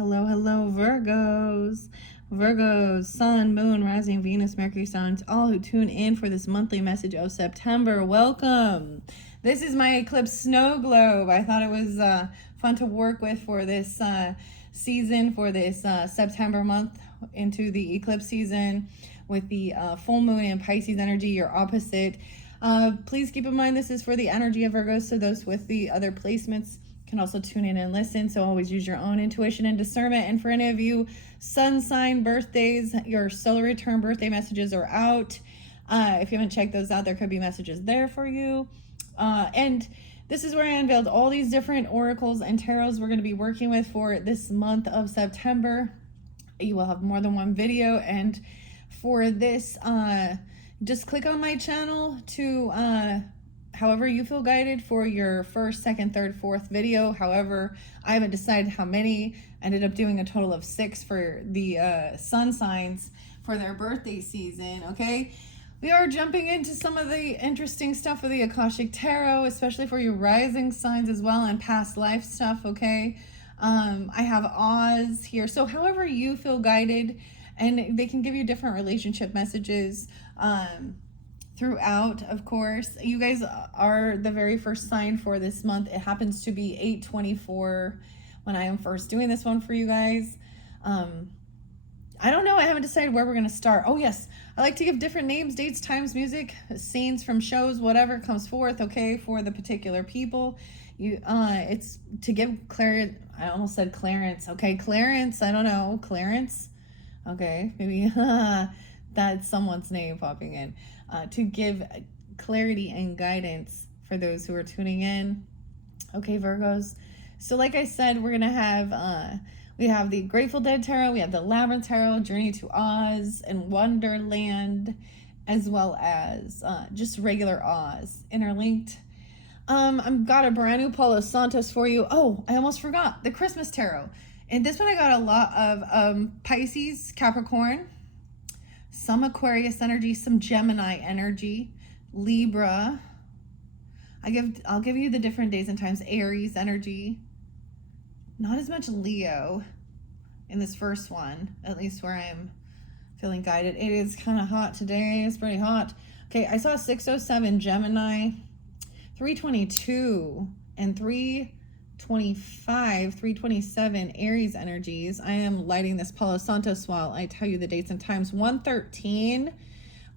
right, hello, Virgos. Virgos, Sun, Moon, Rising, Venus, Mercury, Sun, to all who tune in for this monthly message of September. Welcome. This is my eclipse snow globe. I thought it was fun to work with for this season, for this September month into the eclipse season with the full moon in Pisces energy, your opposite. Please keep in mind this is for the energy of Virgos, so those with the other placements can also tune in and listen, so always use your own intuition and discernment. And for any of you sun sign birthdays, your solar return birthday messages are out. If you haven't checked those out, there could be messages there for you. And this is where I unveiled all these different oracles and tarots we're going to be working with for this month of September. You will have more than one video, and for this just click on my channel to however you feel guided for your first, second, third, fourth video. However, I haven't decided how many. I ended up doing a total of 6 for the sun signs for their birthday season. Okay, we are jumping into some of the interesting stuff of the Akashic Tarot, especially for your rising signs as well, and past life stuff. Okay, I have Oz here, so however you feel guided, and they can give you different relationship messages throughout. Of course, you guys are the very first sign for this month. It happens to be 8/24 when I am first doing this one for you guys. I don't know, I haven't decided where we're going to start. Oh yes, I like to give different names, dates, times, music, scenes from shows, whatever comes forth, okay, for the particular people. It's to give clarity. I almost said Clarence. Okay, Clarence, I don't know, Clarence. Okay, maybe that's someone's name popping in. To give clarity and guidance for those who are tuning in. Okay, Virgos. So like I said, we're going to have, we have the Grateful Dead Tarot, we have the Labyrinth Tarot, Journey to Oz and Wonderland, as well as just regular Oz interlinked. I've got a brand new Palo Santos for you. Oh, I almost forgot, the Christmas Tarot. And this one I got a lot of Pisces, Capricorn, some Aquarius energy, some Gemini energy, Libra. I'll give you the different days and times. Aries energy. Not as much Leo in this first one, at least where I'm feeling guided. It is kind of hot today. It's pretty hot. Okay, I saw 607 Gemini, 322 and 325, 327 Aries energies. I am lighting this Palo Santos while I tell you the dates and times. 113,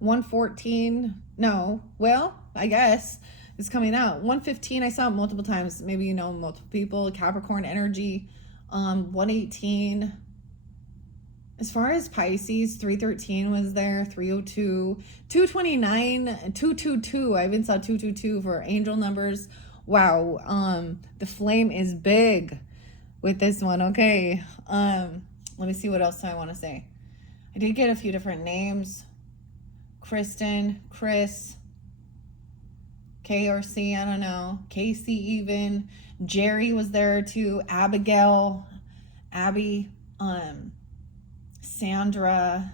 114, no, well, I guess it's coming out. 115, I saw it multiple times. Maybe you know multiple people. Capricorn energy. 118. As far as Pisces, 313 was there. 302, 229, 222. I even saw 222 for angel numbers. Wow, the flame is big with this one. Okay, let me see what else I want to say. I did get a few different names. Kristen, Chris, KRC, I don't know, Casey even, Jerry was there too, Abigail, Abby, Sandra,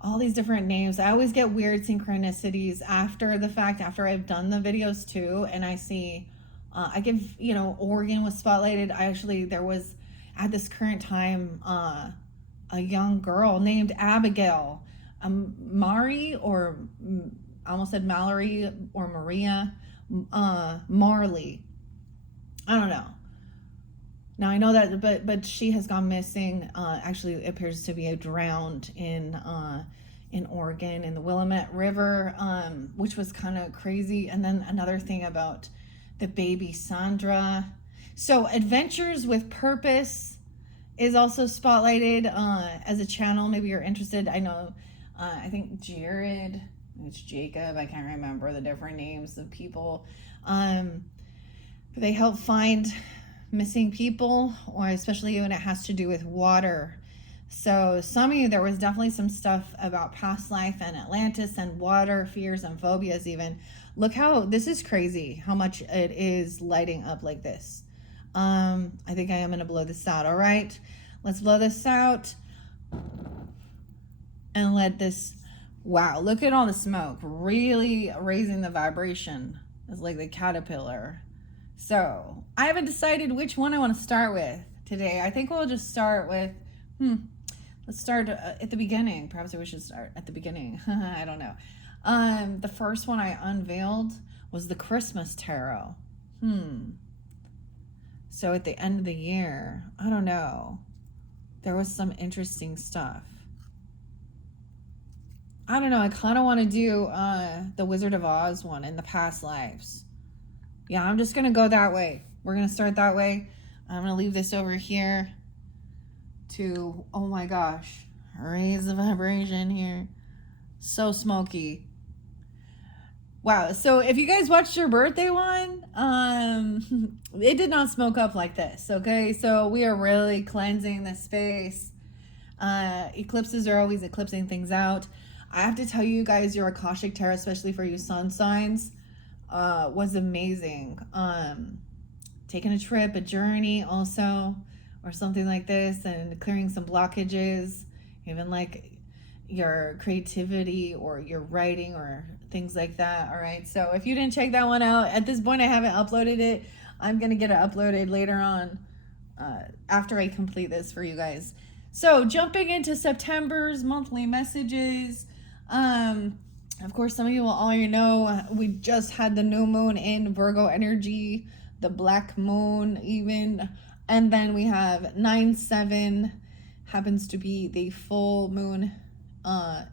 all these different names. I always get weird synchronicities after the fact, after I've done the videos too, and I see, I give, you know, Oregon was spotlighted. There was, at this current time, a young girl named Abigail, Mari, or I almost said Mallory or Maria, Marley. I don't know. Now I know that, but she has gone missing. Actually, it appears to be drowned in Oregon in the Willamette River, which was kind of crazy. And then another thing about the baby Sandra. So Adventures with Purpose is also spotlighted as a channel. Maybe you're interested. I know. I think Jared. It's Jacob. I can't remember the different names of people. They help find missing people, or especially when it has to do with water. So some of you, there was definitely some stuff about past life and Atlantis and water fears and phobias even. Look how, this is crazy how much it is lighting up like this. I think I am going to blow this out. All right, let's blow this out and let this, wow, look at all the smoke, really raising the vibration. It's like the caterpillar. So I haven't decided which one I want to start with. today. I think we'll just start with, let's start at the beginning. Perhaps we should start at the beginning. I don't know. The first one I unveiled was the Christmas Tarot. So at the end of the year, I don't know, there was some interesting stuff. I don't know, I kind of want to do the Wizard of Oz one in the past lives. Yeah, I'm just going to go that way. We're going to start that way. I'm going to leave this over here to, oh my gosh, raise the vibration here. So smoky. Wow, so if you guys watched your birthday one, it did not smoke up like this, okay? So we are really cleansing the space. Eclipses are always eclipsing things out. I have to tell you guys, your Akashic Tarot, especially for you sun signs, was amazing. Taking a trip, a journey also, or something like this, and clearing some blockages, even like your creativity or your writing or things like that. All right, so if you didn't check that one out, at this point I haven't uploaded it. I'm gonna get it uploaded later on after I complete this for you guys. So jumping into September's monthly messages, of course some of you will already know we just had the new moon in Virgo energy, the black moon even, and then we have 9/7 happens to be the full moon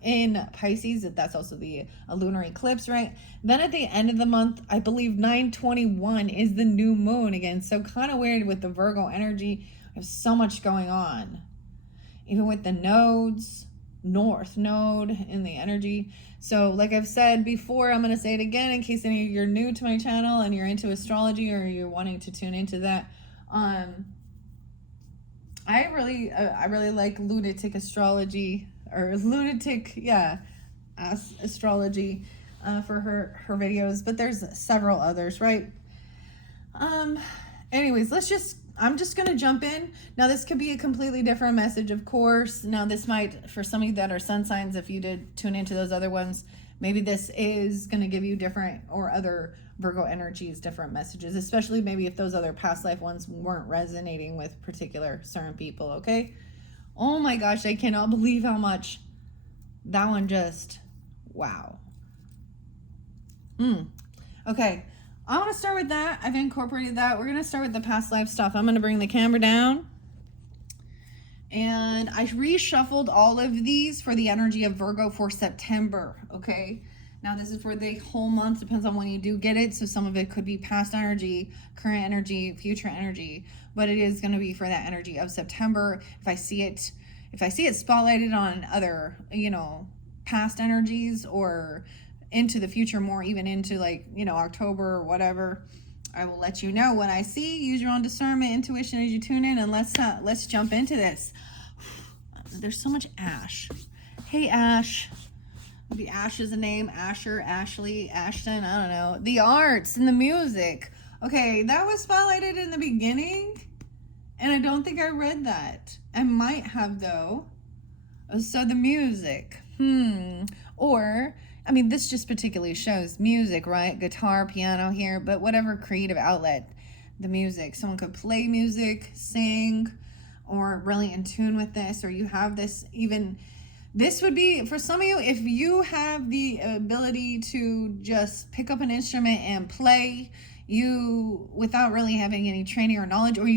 in Pisces. That's also the lunar eclipse, right? Then at the end of the month, I believe 9/21 is the new moon again. So kind of weird with the Virgo energy. There's so much going on, even with the nodes, north node in the energy. So like I've said before, I'm going to say it again in case any of you're new to my channel and you're into astrology or you're wanting to tune into that. I really like lunatic astrology, or lunatic, astrology for her videos, but there's several others, right? Anyways, I'm just gonna jump in. Now this could be a completely different message, of course. Now this might, for some of you that are sun signs, if you did tune into those other ones, maybe this is gonna give you different, or other Virgo energies, different messages, especially maybe if those other past life ones weren't resonating with particular certain people, okay? Oh my gosh, I cannot believe how much that one just, wow. Okay, I want to start with that. I've incorporated that. We're going to start with the past life stuff. I'm going to bring the camera down. And I reshuffled all of these for the energy of Virgo for September, okay? Now this is for the whole month, depends on when you do get it. So some of it could be past energy, current energy, future energy, but it is going to be for that energy of September. If I see it spotlighted on other, past energies or into the future, more even into like, October or whatever, I will let you know when I see. Use your own discernment, intuition as you tune in, and let's jump into this. There's so much ash. Hey, Ash. Maybe Ash is a name. Asher, Ashley, Ashton, I don't know. The arts and the music. Okay, that was spotlighted in the beginning, and I don't think I read that. I might have, though. So the music. Or, I mean, this just particularly shows music, right? Guitar, piano here, but whatever creative outlet, the music. Someone could play music, sing, or really in tune with this, or you have this even... This would be, for some of you, if you have the ability to just pick up an instrument and play, without really having any training or knowledge, or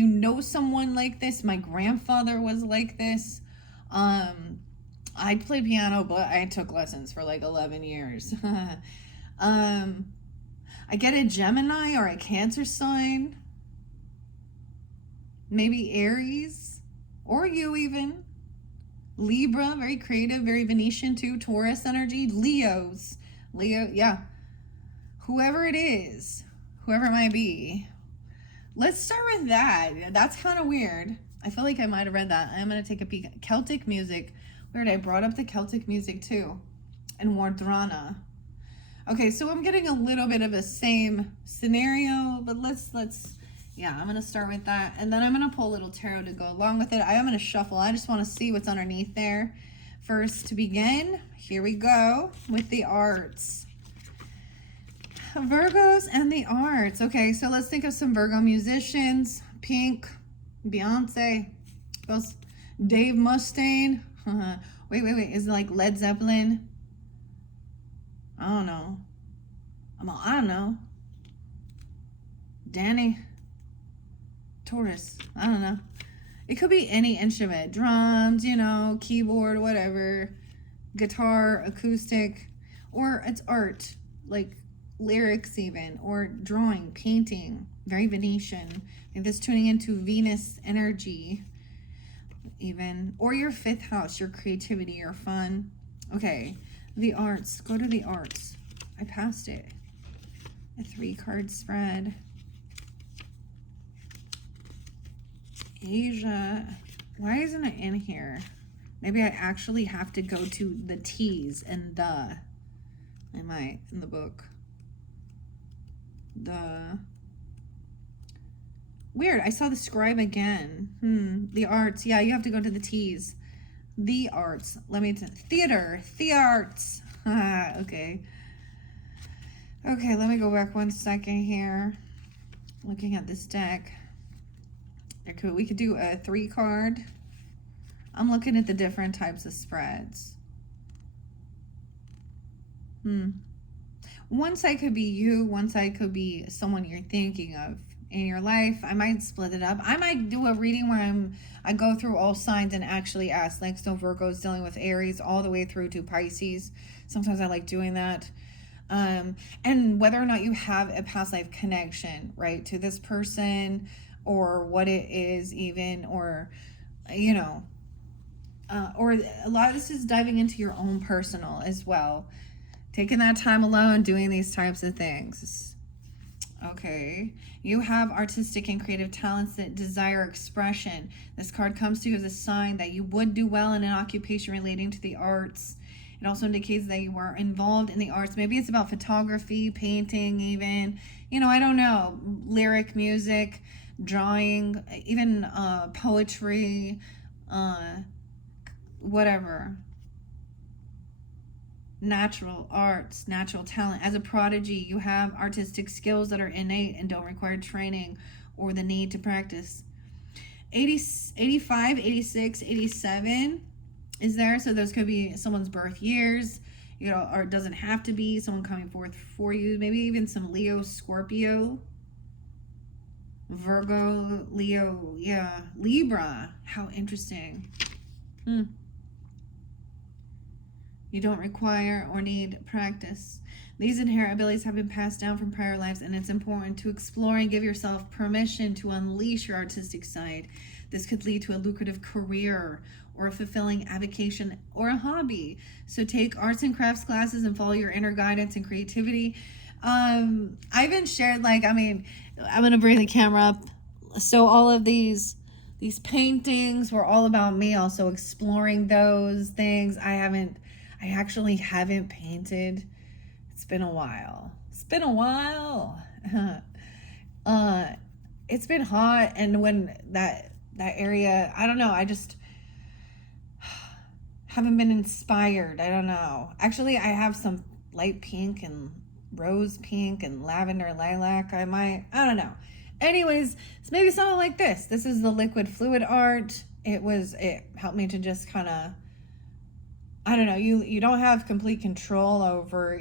someone like this. My grandfather was like this. I played piano, but I took lessons for like 11 years. I get a Gemini or a Cancer sign. Maybe Aries, or you even. Libra, very creative, very Venetian too. Taurus energy. Leo, yeah. Whoever it is, whoever it might be. Let's start with that. That's kind of weird. I feel like I might have read that. I'm going to take a peek. Celtic music. Weird, I brought up the Celtic music too. And Wardrana. Okay, so I'm getting a little bit of a same scenario, but I'm going to start with that. And then I'm going to pull a little tarot to go along with it. I am going to shuffle. I just want to see what's underneath there. First, to begin, here we go with the arts. Virgos and the arts. Okay, so let's think of some Virgo musicians. Pink, Beyonce. Dave Mustaine. Wait. Is it like Led Zeppelin? I don't know. I don't know. Danny. Taurus. I don't know. It could be any instrument. Drums, keyboard, whatever. Guitar, acoustic. Or it's art. Like lyrics even. Or drawing, painting. Very Venetian. And this tuning into Venus energy. Even. Or your 5th house. Your creativity, your fun. Okay. The arts. Go to the arts. I passed it. A 3-card spread. Asia. Why isn't it in here? Maybe I actually have to go to the T's and the. Am I in the book? The. Weird. I saw the scribe again. The arts. Yeah, you have to go to the T's. The arts. Theater. The arts. Okay. Okay, let me go back 1 second here. Looking at this deck. Okay, we could do a 3-card. I'm looking at the different types of spreads. One side could be you. One side could be someone you're thinking of in your life. I might split it up. I might do a reading where I go through all signs and actually ask. Like, so Virgo's dealing with Aries all the way through to Pisces. Sometimes I like doing that. And whether or not you have a past life connection, right, to this person, or what it is even, or, or a lot of this is diving into your own personal as well. Taking that time alone, doing these types of things. Okay. You have artistic and creative talents that desire expression. This card comes to you as a sign that you would do well in an occupation relating to the arts. It also indicates that you are involved in the arts. Maybe it's about photography, painting even. I don't know. Lyric, music, drawing, even poetry, whatever. Natural arts, natural talent. As a prodigy, you have artistic skills that are innate and don't require training or the need to practice. 85, 86, 87 is there. So those could be someone's birth years, or it doesn't have to be someone coming forth for you. Maybe even some Leo, Scorpio, Virgo, Leo, yeah, Libra. How interesting. You don't require or need practice. These inherent abilities have been passed down from prior lives, and it's important to explore and give yourself permission to unleash your artistic side. This could lead to a lucrative career or a fulfilling avocation or a hobby. So take arts and crafts classes and follow your inner guidance and creativity. I even shared, I'm going to bring the camera up. So all of these paintings were all about me also exploring those things. I actually haven't painted. It's been a while. It's been hot, and when that area, I don't know, I just haven't been inspired. I don't know. Actually, I have some light pink and rose pink and lavender lilac. I don't know. Anyways, it's maybe something like this. This is the liquid fluid art. It helped me to just kind of, I don't know, you don't have complete control over,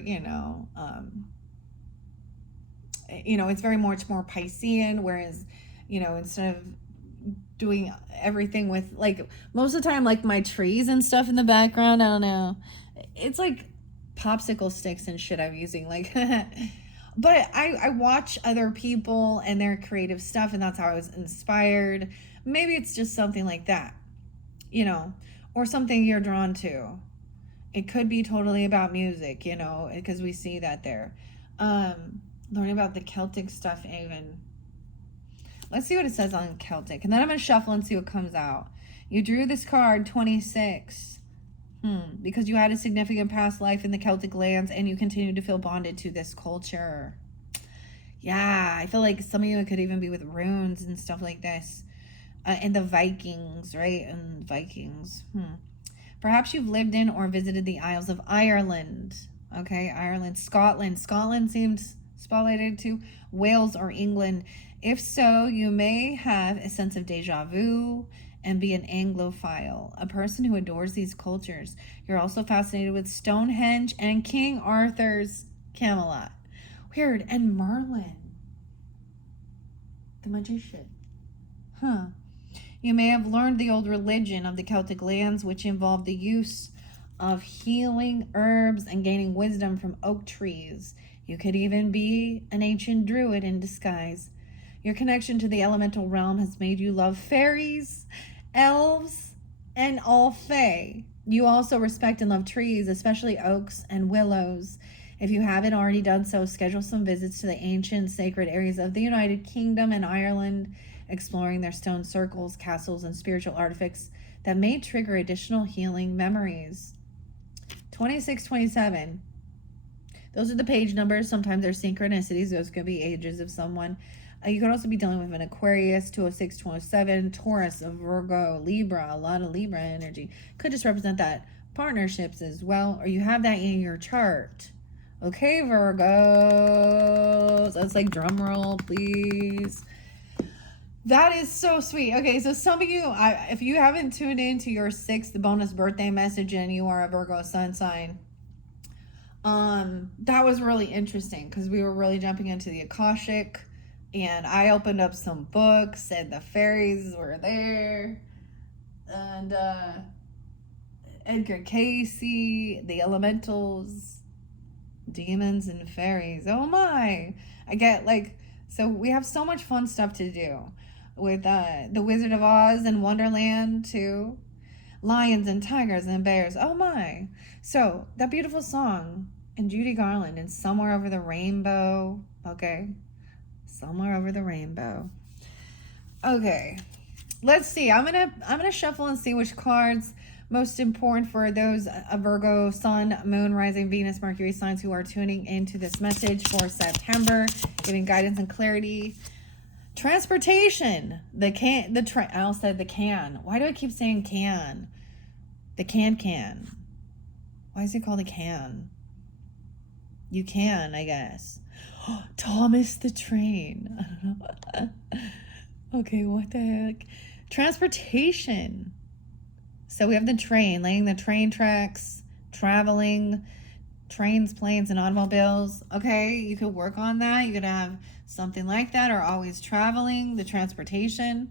it's very much more Piscean, whereas, instead of doing everything with, most of the time, my trees and stuff in the background, I don't know, it's like popsicle sticks and shit I'm using, but I watch other people and their creative stuff, and that's how I was inspired. Maybe it's just something like that, or something you're drawn to. It could be totally about music, because we see that there. Learning about the Celtic stuff even. Let's see what it says on Celtic. And then I'm going to shuffle and see what comes out. You drew this card, 26. Because you had a significant past life in the Celtic lands and you continue to feel bonded to this culture. Yeah, I feel like some of you could even be with runes and stuff like this. And the Vikings, right? And Vikings. Perhaps you've lived in or visited the Isles of Ireland. Okay, Ireland. Scotland. Scotland seems spotlighted too. Wales or England. If so, you may have a sense of deja vu and be an Anglophile, a person who adores these cultures. You're also fascinated with Stonehenge and King Arthur's Camelot. Weird. And Merlin, the magician. Huh. You may have learned the old religion of the Celtic lands, which involved the use of healing herbs and gaining wisdom from oak trees. You could even be an ancient druid in disguise. Your connection to the elemental realm has made you love fairies, elves, and all fae. You also respect and love trees, especially oaks and willows. If you haven't already done so, schedule some visits to the ancient sacred areas of the United Kingdom and Ireland, exploring their stone circles, castles, and spiritual artifacts that may trigger additional healing memories. 2627. Those are the page numbers. Sometimes they're synchronicities. Those could be ages of someone. You could also be dealing with an Aquarius, 206, 207, Taurus, a Virgo, Libra, a lot of Libra energy. Could just represent that partnerships as well, or you have that in your chart. Okay, Virgos. That's like drum roll, please. That is so sweet. Okay, so some of you, if you haven't tuned into your 6th bonus birthday message and you are a Virgo sun sign, that was really interesting because we were really jumping into the Akashic, and I opened up some books and the fairies were there, and Edgar Casey, the elementals, demons and fairies. Oh my. I get like, so we have so much fun stuff to do with the Wizard of Oz and Wonderland too. Lions and tigers and bears. Oh my. So that beautiful song and Judy Garland and Somewhere Over the Rainbow. Okay. Somewhere Over the Rainbow. Okay. Let's see. I'm gonna shuffle and see which cards most important for those Virgo, Sun, Moon, Rising, Venus, Mercury signs who are tuning into this message for September, giving guidance and clarity. Transportation. I almost said the can. Why do I keep saying can? The can. Why is it called a can? You can, I guess. Thomas the Train. I don't know. Okay, what the heck? Transportation. So we have the train, laying the train tracks, traveling, trains, planes, and automobiles. Okay, you could work on that. You could have something like that, or always traveling, the transportation.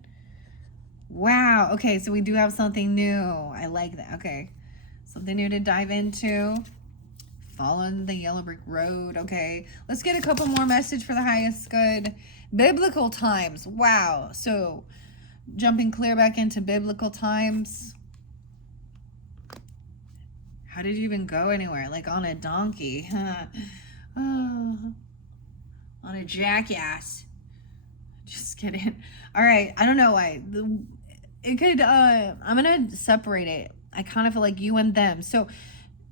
Wow. Okay, so we do have something new. I like that. Okay, something new to dive into. Following the yellow brick road. Okay, let's get a couple more message for the highest good. Biblical times. Wow. So jumping clear back into biblical times. How did you even go anywhere? Like on a donkey. Oh, on a jackass. Just kidding. All right. I don't know why. It could, I'm going to separate it. I kind of feel like you and them. So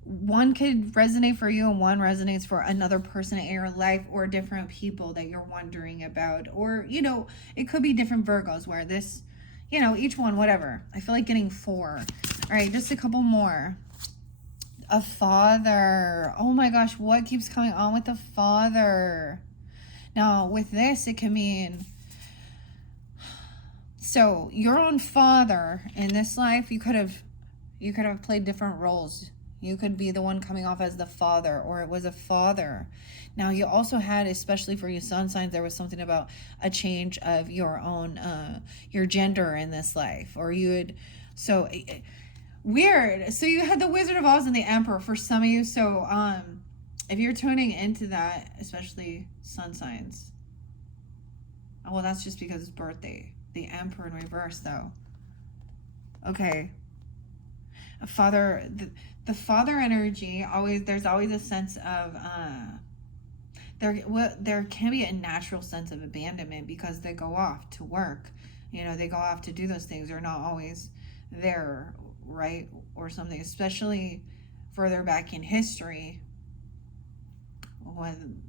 one could resonate for you and one resonates for another person in your life, or different people that you're wondering about. Or, it could be different Virgos where this, each one, whatever. I feel like getting 4. All right. Just a couple more. A father. Oh my gosh, what keeps coming on with the father? Now, with this, it can mean, so your own father in this life, you could have played different roles. You could be the one coming off as the father, or it was a father. Now, you also had, especially for your sun signs, there was something about a change of your own, your gender in this life, or you would, so weird. So you had the Wizard of Oz and the Emperor for some of you. So if you're tuning into that, especially sun signs, well, that's just because it's birthday. The Emperor in reverse, though. Okay. A father, the father energy, there's always a sense of there can be a natural sense of abandonment because they go off to work. They go off to do those things. They're not always there, right? Or something, especially further back in history when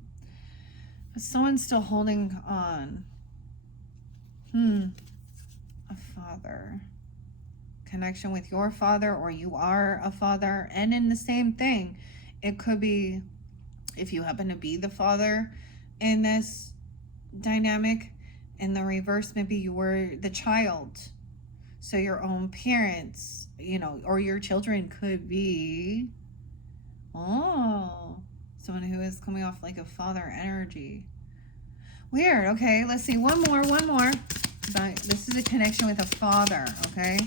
someone's still holding on. A father. Connection with your father, or you are a father. And in the same thing, it could be, if you happen to be the father in this dynamic, In the reverse, maybe you were the child. So your own parents, or your children could be, someone who is coming off like a father energy. Weird. Okay, let's see. One more. But this is a connection with a father, okay?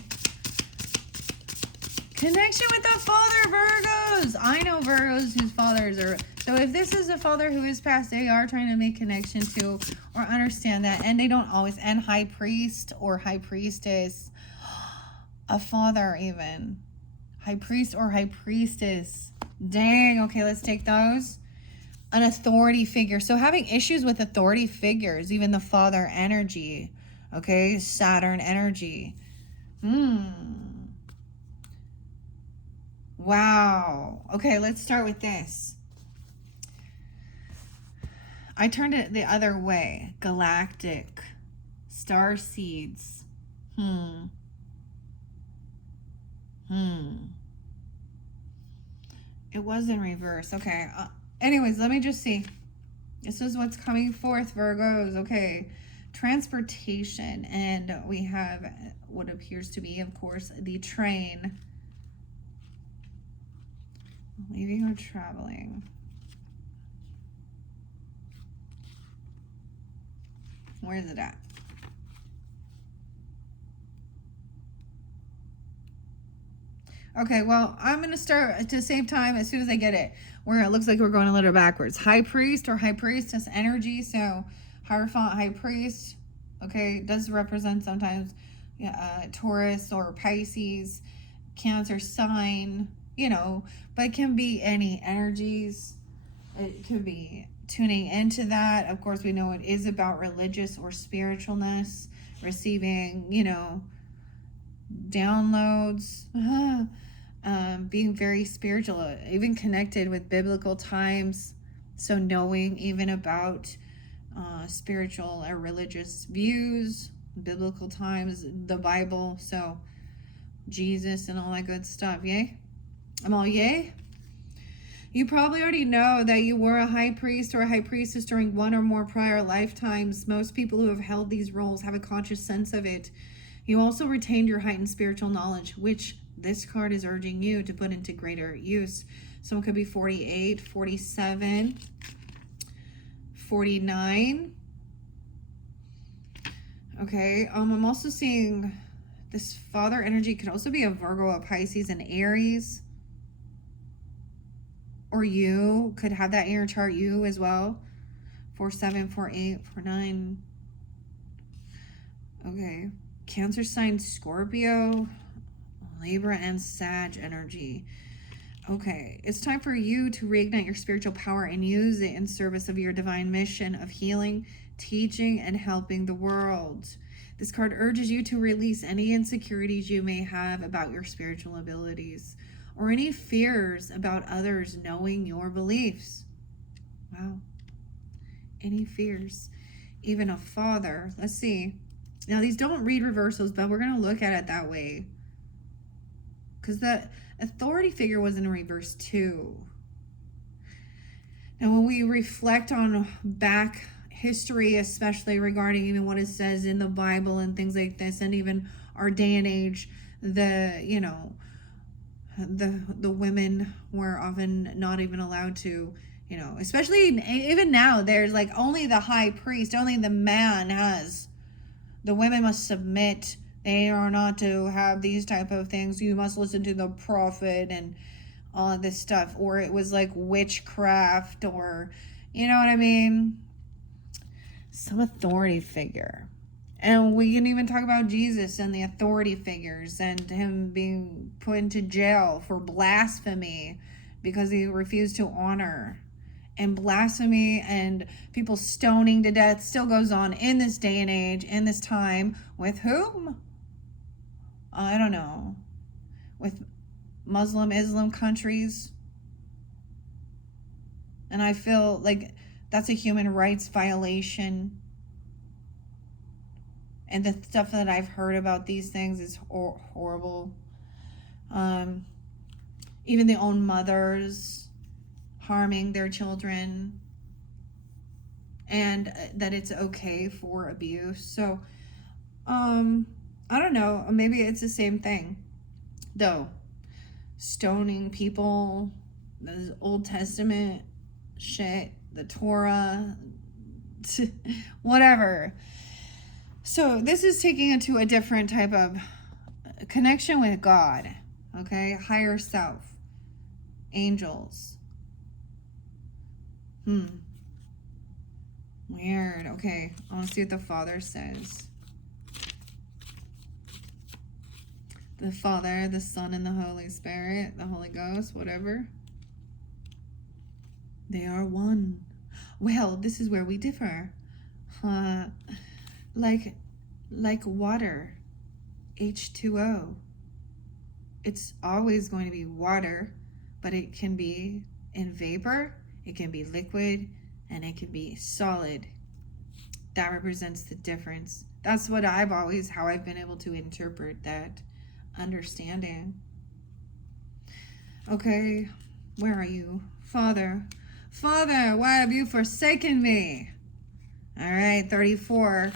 Connection with the father, Virgos. I know Virgos whose fathers are... So if this is a father who is passed, they are trying to make connection to or understand that. And they don't always. And high priest or high priestess. A father even. High priest or high priestess. Dang. Okay, let's take those. An authority figure. So having issues with authority figures. Even the father energy. Okay, Saturn energy. Wow. Okay, let's start with this. I turned it the other way. Galactic. Star seeds. It was in reverse. Okay. Anyways, let me just see. This is what's coming forth, Virgos. Okay. Transportation. And we have what appears to be, of course, the train. Leaving or traveling. Where is it at? Okay, well, I'm going to start at the same time as soon as I get it. Where it looks like we're going a little backwards. High priest or high priestess energy. So, Hierophant, high priest. Okay, does represent sometimes Taurus or Pisces. Cancer sign. But it can be any energies. It could be tuning into that. Of course, we know it is about religious or spiritualness, receiving, downloads, being very spiritual, even connected with biblical times. So knowing even about spiritual or religious views, biblical times, the Bible, so Jesus and all that good stuff. Yay? I'm all yay? You probably already know that you were a high priest or a high priestess during one or more prior lifetimes. Most people who have held these roles have a conscious sense of it. You also retained your heightened spiritual knowledge, which this card is urging you to put into greater use. So it could be 48, 47, 49. Okay, I'm also seeing this father energy could also be a Virgo, a Pisces, and Aries. Or you could have that in your chart, you as well. 47, 48, 49. Okay. Cancer sign, Scorpio, Libra, and Sag energy. Okay. It's time for you to reignite your spiritual power and use it in service of your divine mission of healing, teaching, and helping the world. This card urges you to release any insecurities you may have about your spiritual abilities, or any fears about others knowing your beliefs. Wow. Any fears. Even a father. Let's see. Now, these don't read reversals, but we're going to look at it that way. Because the authority figure was in reverse too. Now, when we reflect on back history, especially regarding even what it says in the Bible and things like this, and even our day and age, the women were often not even allowed to, especially even now, there's like only the high priest, only the man has, the women must submit. They are not to have these type of things. You must listen to the prophet and all of this stuff. Or it was like witchcraft, or, you know what I mean? Some authority figure. And we can even talk about Jesus and the authority figures and him being put into jail for blasphemy because he refused to honor. And blasphemy and people stoning to death still goes on in this day and age, in this time. With whom? I don't know. With Islam countries. And I feel like that's a human rights violation. And the stuff that I've heard about these things is horrible. Even the own mothers harming their children. and that it's okay for abuse. So, I don't know. Maybe it's the same thing, though. Stoning people, the Old Testament shit, the Torah, whatever. So this is taking it to a different type of connection with God, okay? Higher self, angels. Weird. Okay, I want to see what the Father says. The Father, the Son, and the Holy Spirit, the Holy Ghost, whatever. They are one. Well, this is where we differ. Like water, H2O. It's always going to be water, but it can be in vapor, it can be liquid, and it can be solid. That represents the difference. That's what how I've been able to interpret that understanding. Okay, where are you? Father, why have you forsaken me? All right, 34.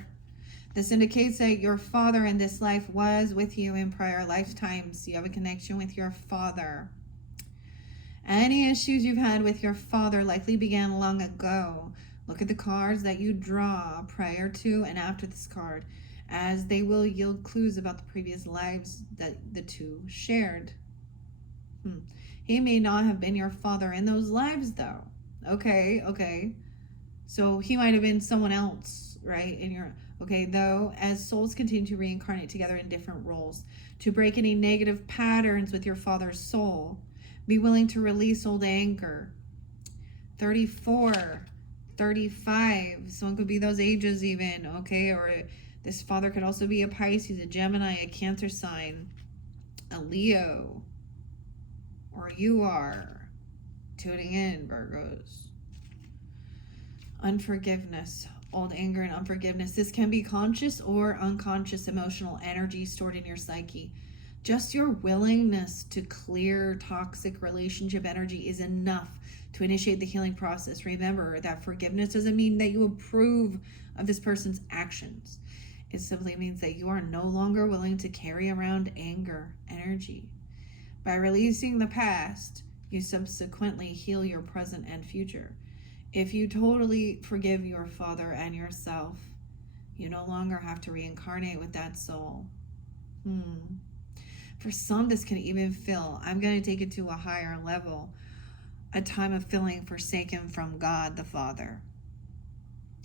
This indicates that your father in this life was with you in prior lifetimes. You have a connection with your father. Any issues you've had with your father likely began long ago. Look at the cards that you draw prior to and after this card, as they will yield clues about the previous lives that the two shared. He may not have been your father in those lives, though. Okay. So he might have been someone else, right? Though, as souls continue to reincarnate together in different roles, to break any negative patterns with your father's soul, be willing to release old anger. 34, 35, someone could be those ages even, okay? Or this father could also be a Pisces, a Gemini, a Cancer sign, a Leo, or you are tuning in, Virgos. Unforgiveness, old anger and unforgiveness. This can be conscious or unconscious emotional energy stored in your psyche. Just your willingness to clear toxic relationship energy is enough to initiate the healing process. Remember that forgiveness doesn't mean that you approve of this person's actions. It simply means that you are no longer willing to carry around anger energy. By releasing the past, you subsequently heal your present and future. If you totally forgive your father and yourself, you no longer have to reincarnate with that soul. For some, this can even feel, I'm going to take it to a higher level, a time of feeling forsaken from God the Father,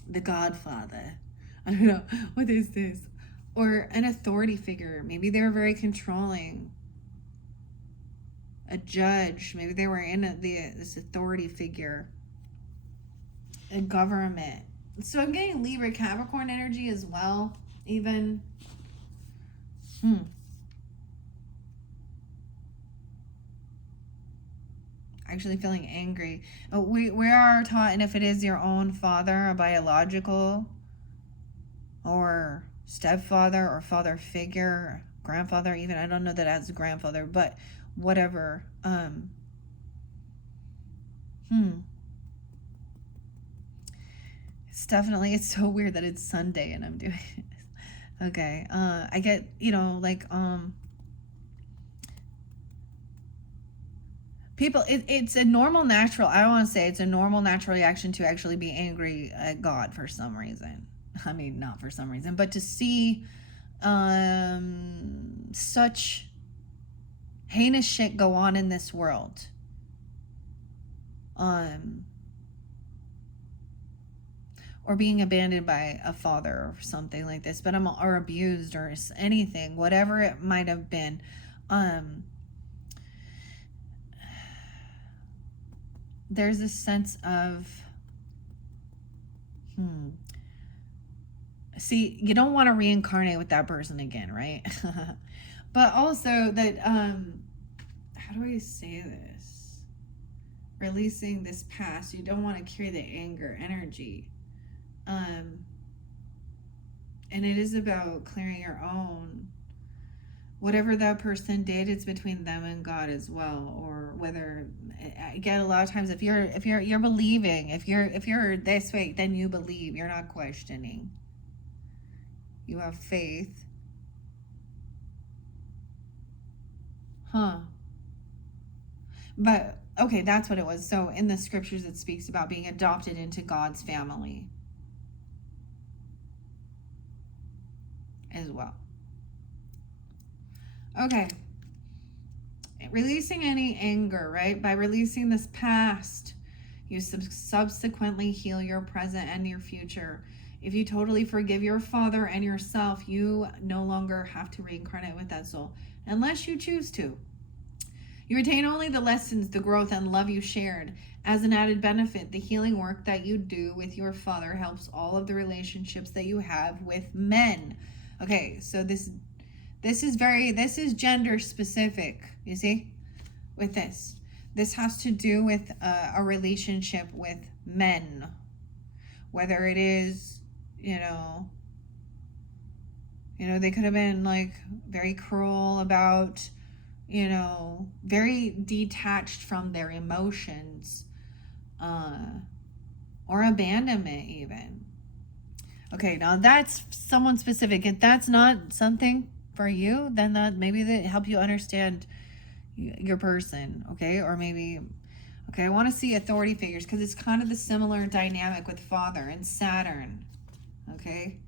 the Godfather. I don't know, what is this? Or an authority figure. Maybe they were very controlling. A judge. Maybe they were in this authority figure. A government. So I'm getting Libra Capricorn energy as well, even. Actually feeling angry. We are taught, and if it is your own father, a biological or stepfather or father figure, grandfather even, I don't know that as a grandfather, but whatever. It's so weird that it's Sunday and I'm doing this. Okay, I get, people, it's a normal, natural, I don't want to say it's a normal, natural reaction to actually be angry at God for some reason. I mean, not for some reason, but to see such heinous shit go on in this world. Or being abandoned by a father or something like this, or abused or anything, whatever it might have been. There's a sense of, see, you don't want to reincarnate with that person again, right? But also that, how do I say this? Releasing this past, you don't want to carry the anger energy. And it is about clearing your own. whatever that person did, it's between them and God as well. Or whether, I get a lot of times, if you're believing, if you're this way, then you believe. You're not questioning. You have faith. Huh. But okay, that's what it was. So in the scriptures, it speaks about being adopted into God's family as well. Okay. Releasing any anger, right? By releasing this past, you subsequently heal your present and your future. If you totally forgive your father and yourself, you no longer have to reincarnate with that soul, unless you choose to. You retain only the lessons, the growth, and love you shared. As an added benefit, the healing work that you do with your father helps all of the relationships that you have with men. Okay, so this is gender specific, you see, with this. This has to do with a relationship with men. Whether it is, they could have been like very cruel about, very detached from their emotions, or abandonment even. Okay, now that's someone specific. If that's not something for you, then that maybe they help you understand your person, okay? Or maybe, okay, I want to see authority figures because it's kind of the similar dynamic with Father and Saturn, okay?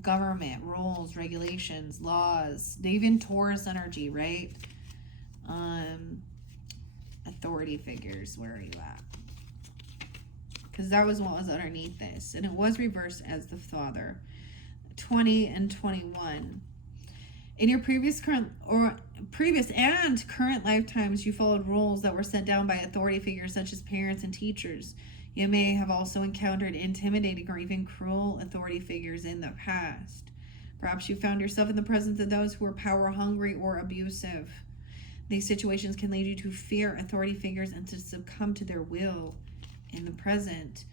Government, rules, regulations, laws, even Taurus energy, right? Authority figures, where are you at? Because that was what was underneath this, and it was reversed as the Father. 20 and 21. In your previous and current lifetimes, you followed rules that were set down by authority figures such as parents and teachers. You may have also encountered intimidating or even cruel authority figures in the past. Perhaps you found yourself in the presence of those who were power hungry or abusive. These situations can lead you to fear authority figures and to succumb to their will in the present.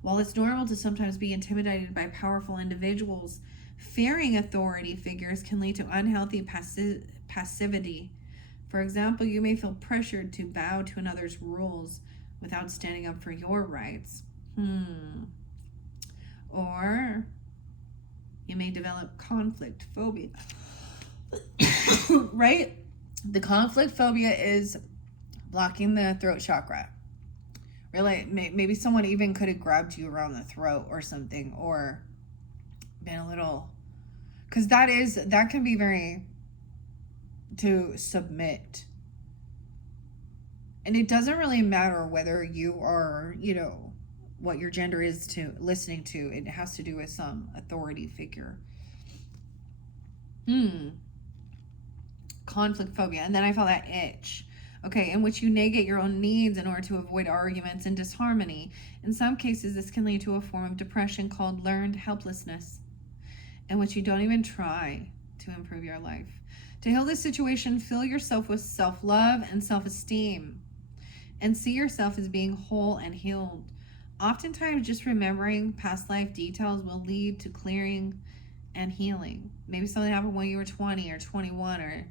While it's normal to sometimes be intimidated by powerful individuals, fearing authority figures can lead to unhealthy passivity. For example, you may feel pressured to bow to another's rules without standing up for your rights. Or you may develop conflict phobia. Right? The conflict phobia is blocking the throat chakra. Really, maybe someone even could have grabbed you around the throat or something, or been a little, because that can be very to submit. And it doesn't really matter whether you are, what your gender is to listening to. It has to do with some authority figure. Conflict phobia. And then I felt that itch. Okay, in which you negate your own needs in order to avoid arguments and disharmony. In some cases, this can lead to a form of depression called learned helplessness, in which you don't even try to improve your life. To heal this situation, fill yourself with self-love and self-esteem, and see yourself as being whole and healed. Oftentimes, just remembering past life details will lead to clearing and healing. Maybe something happened when you were 20 or 21, or,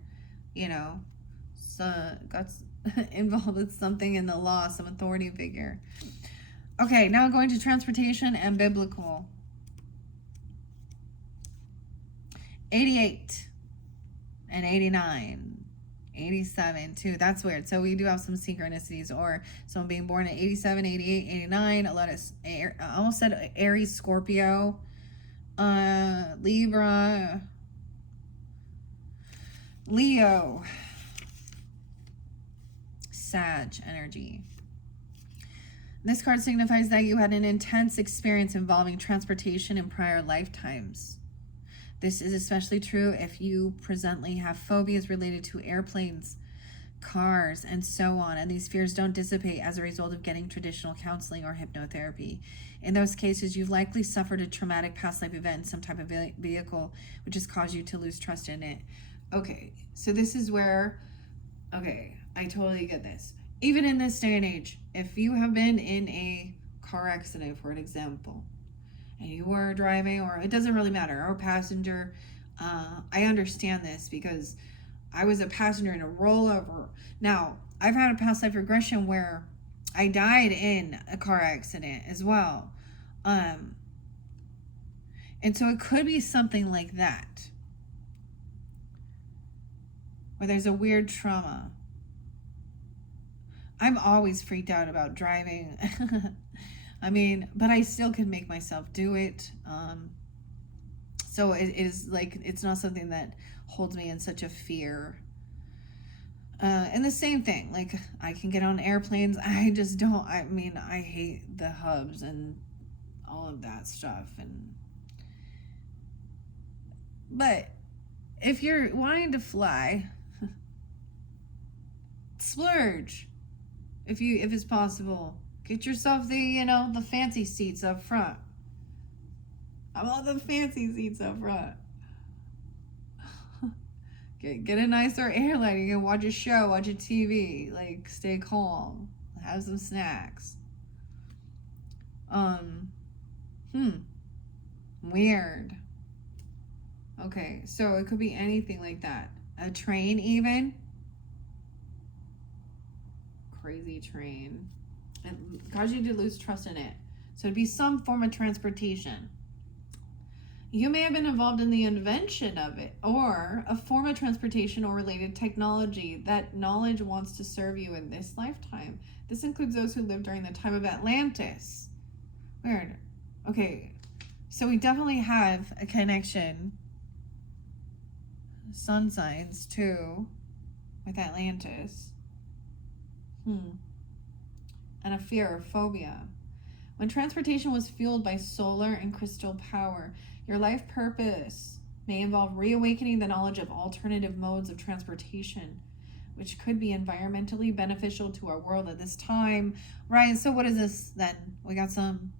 so got involved with something in the law, some authority figure. Okay, now going to transportation and biblical. 88 and 89, 87 too. That's weird. So we do have some synchronicities, or someone being born at 87, 88, 89. A lot of, I almost said Aries, Scorpio, Libra, Leo, Sag energy. This card signifies that you had an intense experience involving transportation in prior lifetimes. This is especially true if you presently have phobias related to airplanes, cars, and so on, and these fears don't dissipate as a result of getting traditional counseling or hypnotherapy. In those cases, you've likely suffered a traumatic past life event in some type of vehicle, which has caused you to lose trust in it. Okay, so this is where, okay, I totally get this. Even in this day and age, if you have been in a car accident, for an example, and you were driving, or it doesn't really matter, or passenger, I understand this because I was a passenger in a rollover. Now, I've had a past life regression where I died in a car accident as well. And so it could be something like that, where there's a weird trauma. I'm always freaked out about driving. I mean, but I still can make myself do it. So it is like, it's not something that holds me in such a fear. And the same thing, like I can get on airplanes. I just don't, I mean, I hate the hubs and all of that stuff. But if you're wanting to fly, splurge. If it's possible, get yourself the fancy seats up front. I want the fancy seats up front. Get a nicer airline. You can watch a show, watch a TV, like stay calm, have some snacks. Weird. Okay, so it could be anything like that. A train even. Crazy train. It caused you to lose trust in it. So it'd be some form of transportation. You may have been involved in the invention of it, or a form of transportation or related technology that knowledge wants to serve you in this lifetime. This includes those who lived during the time of Atlantis. Weird. Okay, so we definitely have a connection, sun signs too, with Atlantis. And a fear or phobia. When transportation was fueled by solar and crystal power, your life purpose may involve reawakening the knowledge of alternative modes of transportation, which could be environmentally beneficial to our world at this time. Right, so what is this then? We got some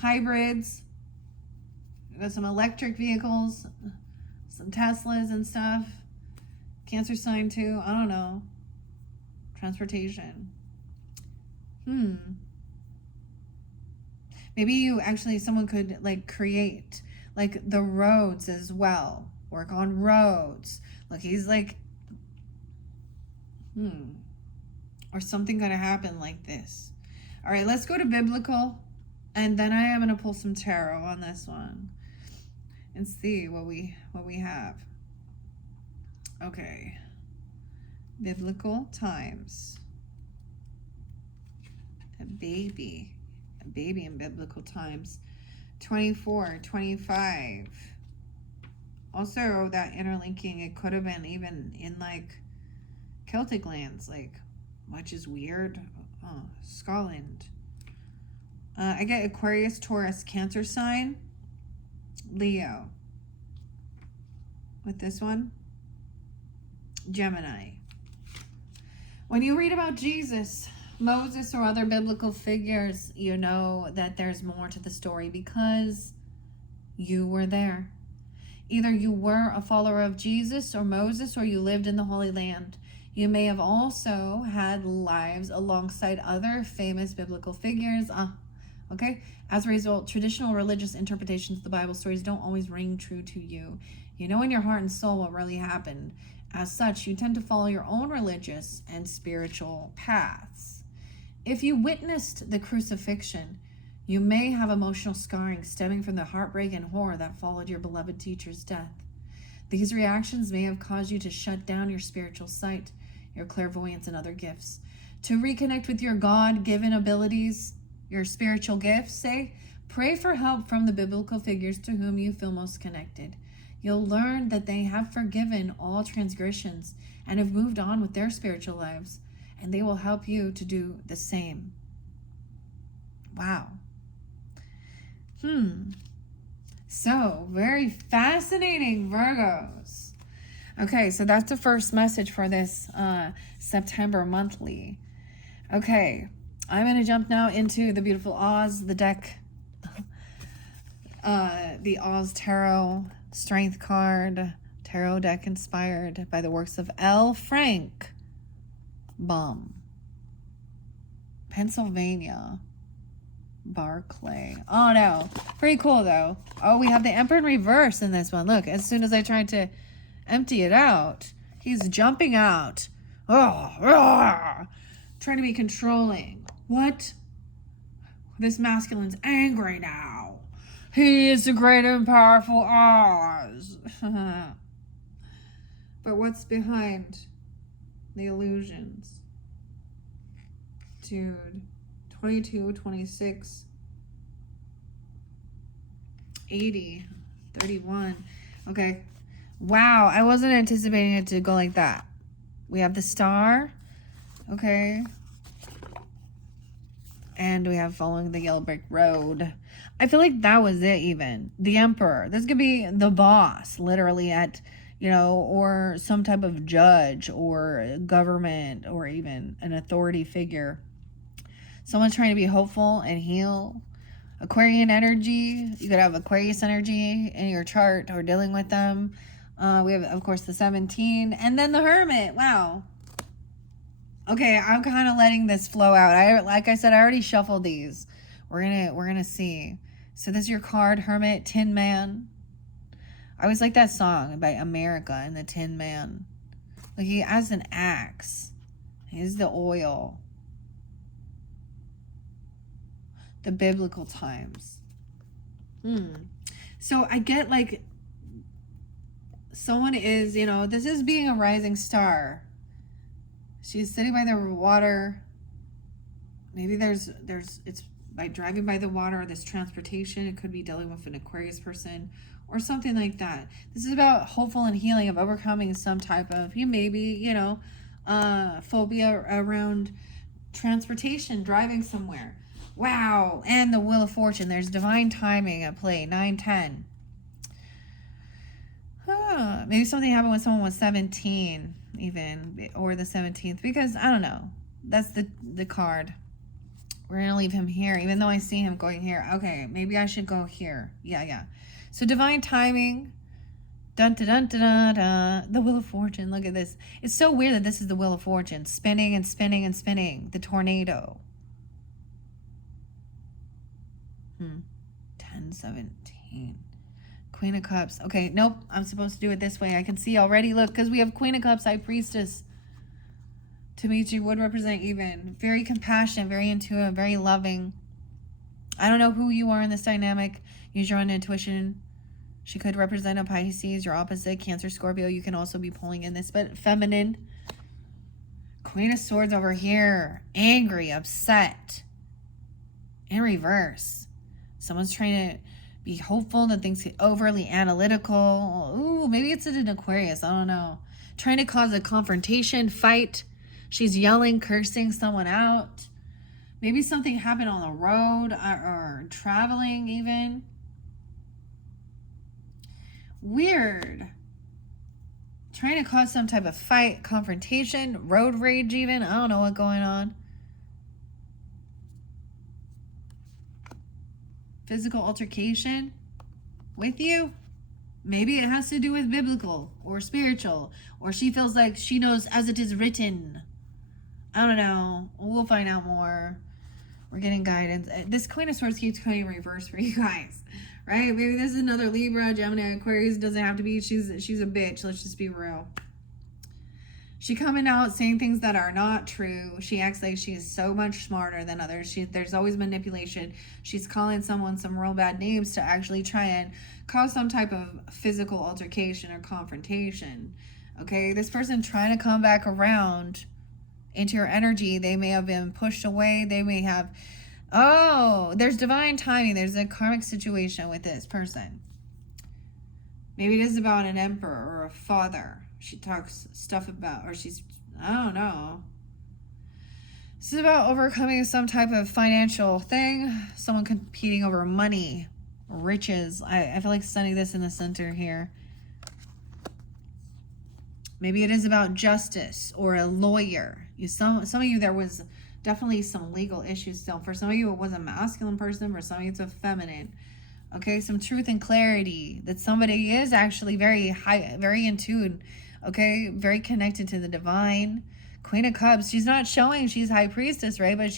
hybrids, we got some electric vehicles, some Teslas and stuff. Cancer sign too, I don't know. Transportation. Maybe someone could like create like the roads as well. Work on roads. Look, he's like, or something gonna happen like this. All right, let's go to biblical, and then I am gonna pull some tarot on this one and see what we have. Okay. Biblical times. A baby in biblical times. 24, 25. Also, that interlinking, it could have been even in like Celtic lands, like, which is weird. Scotland. I get Aquarius, Taurus, Cancer sign, Leo. With this one, Gemini. When you read about Jesus, Moses, or other biblical figures, you know that there's more to the story because you were there. Either you were a follower of Jesus or Moses, or you lived in the Holy Land. You may have also had lives alongside other famous biblical figures. Okay? As a result, traditional religious interpretations of the Bible stories don't always ring true to you. You know in your heart and soul what really happened. As such, you tend to follow your own religious and spiritual paths. If you witnessed the crucifixion, you may have emotional scarring stemming from the heartbreak and horror that followed your beloved teacher's death. These reactions may have caused you to shut down your spiritual sight, your clairvoyance, and other gifts. To reconnect with your God-given abilities, your spiritual gifts, pray for help from the biblical figures to whom you feel most connected. You'll learn that they have forgiven all transgressions and have moved on with their spiritual lives, and they will help you to do the same. Wow. So, very fascinating, Virgos. Okay, so that's the first message for this September monthly. Okay, I'm going to jump now into the beautiful Oz, the deck, the Oz Tarot Strength card, tarot deck inspired by the works of L. Frank Baum, Pennsylvania. Barclay. Oh no. Pretty cool though. Oh, we have the Emperor in reverse in this one. Look, as soon as I tried to empty it out, he's jumping out. Oh, trying to be controlling. What? This masculine's angry now. He is the great and powerful Oz. But what's behind the illusions? Dude. 22, 26, 80, 31. Okay. Wow. I wasn't anticipating it to go like that. We have the star. Okay. And we have following the yellow brick road. I feel like that was it even. The emperor. This could be the boss, literally at, or some type of judge or government or even an authority figure. Someone's trying to be hopeful and heal. Aquarian energy. You could have Aquarius energy in your chart or dealing with them. We have, of course, the 17. And then the Hermit. Wow. Okay, I'm kind of letting this flow out. Like I said, I already shuffled these. We're gonna see. So this is your card, Hermit, Tin Man. I always like that song by America and the Tin Man. Like he has an axe. He's the oil. The biblical times. So I get like someone is, this is being a rising star. She's sitting by the water. Maybe it's by driving by the water, this transportation. It could be dealing with an Aquarius person or something like that. This is about hopeful and healing, of overcoming some type of, phobia around transportation, driving somewhere. Wow. And the Wheel of Fortune. There's divine timing at play. 9, 10. Maybe something happened when someone was 17 even. Or the 17th. Because, I don't know. That's the card. We're going to leave him here. Even though I see him going here. Okay. Maybe I should go here. Yeah. So divine timing. Dun dun dun dun dun. The Wheel of Fortune. Look at this. It's so weird that this is the Wheel of Fortune. Spinning and spinning and spinning. The tornado. 10, 17. Queen of Cups. Okay, nope. I'm supposed to do it this way. I can see already. Look, because we have Queen of Cups, High Priestess. Dimitri would represent even. Very compassionate, very intuitive, very loving. I don't know who you are in this dynamic. Use your own intuition. She could represent a Pisces, your opposite, Cancer, Scorpio. You can also be pulling in this, but feminine. Queen of Swords over here. Angry, upset. In reverse. Someone's trying to be hopeful that things get overly analytical. Ooh, maybe it's an Aquarius. I don't know. Trying to cause a confrontation, fight. She's yelling, cursing someone out. Maybe something happened on the road or traveling even. Weird. Trying to cause some type of fight, confrontation, road rage even. I don't know what's going on. Physical altercation with you. Maybe it has to do with biblical or spiritual, or she feels like she knows as it is written. I don't know. We'll find out more. We're getting guidance. This Queen of Swords keeps going in reverse for you guys, right? Maybe this is another Libra, Gemini, Aquarius. Doesn't have to be. She's a bitch. Let's just be real. She coming out saying things that are not true. She acts like she is so much smarter than others. There's always manipulation. She's calling someone some real bad names to actually try and cause some type of physical altercation or confrontation. Okay, this person trying to come back around into your energy. They may have been pushed away. They may have, there's divine timing. There's a karmic situation with this person. Maybe it is about an emperor or a father. She talks stuff about, or I don't know. This is about overcoming some type of financial thing. Someone competing over money, riches. I feel like sending this in the center here. Maybe it is about justice or a lawyer. Some of you, there was definitely some legal issues still. For some of you, it was a masculine person. For some of you, it's a feminine. Okay, some truth and clarity that somebody is actually very high, very in tune. Okay, very connected to the divine. Queen of Cups, she's not showing she's High Priestess, right? But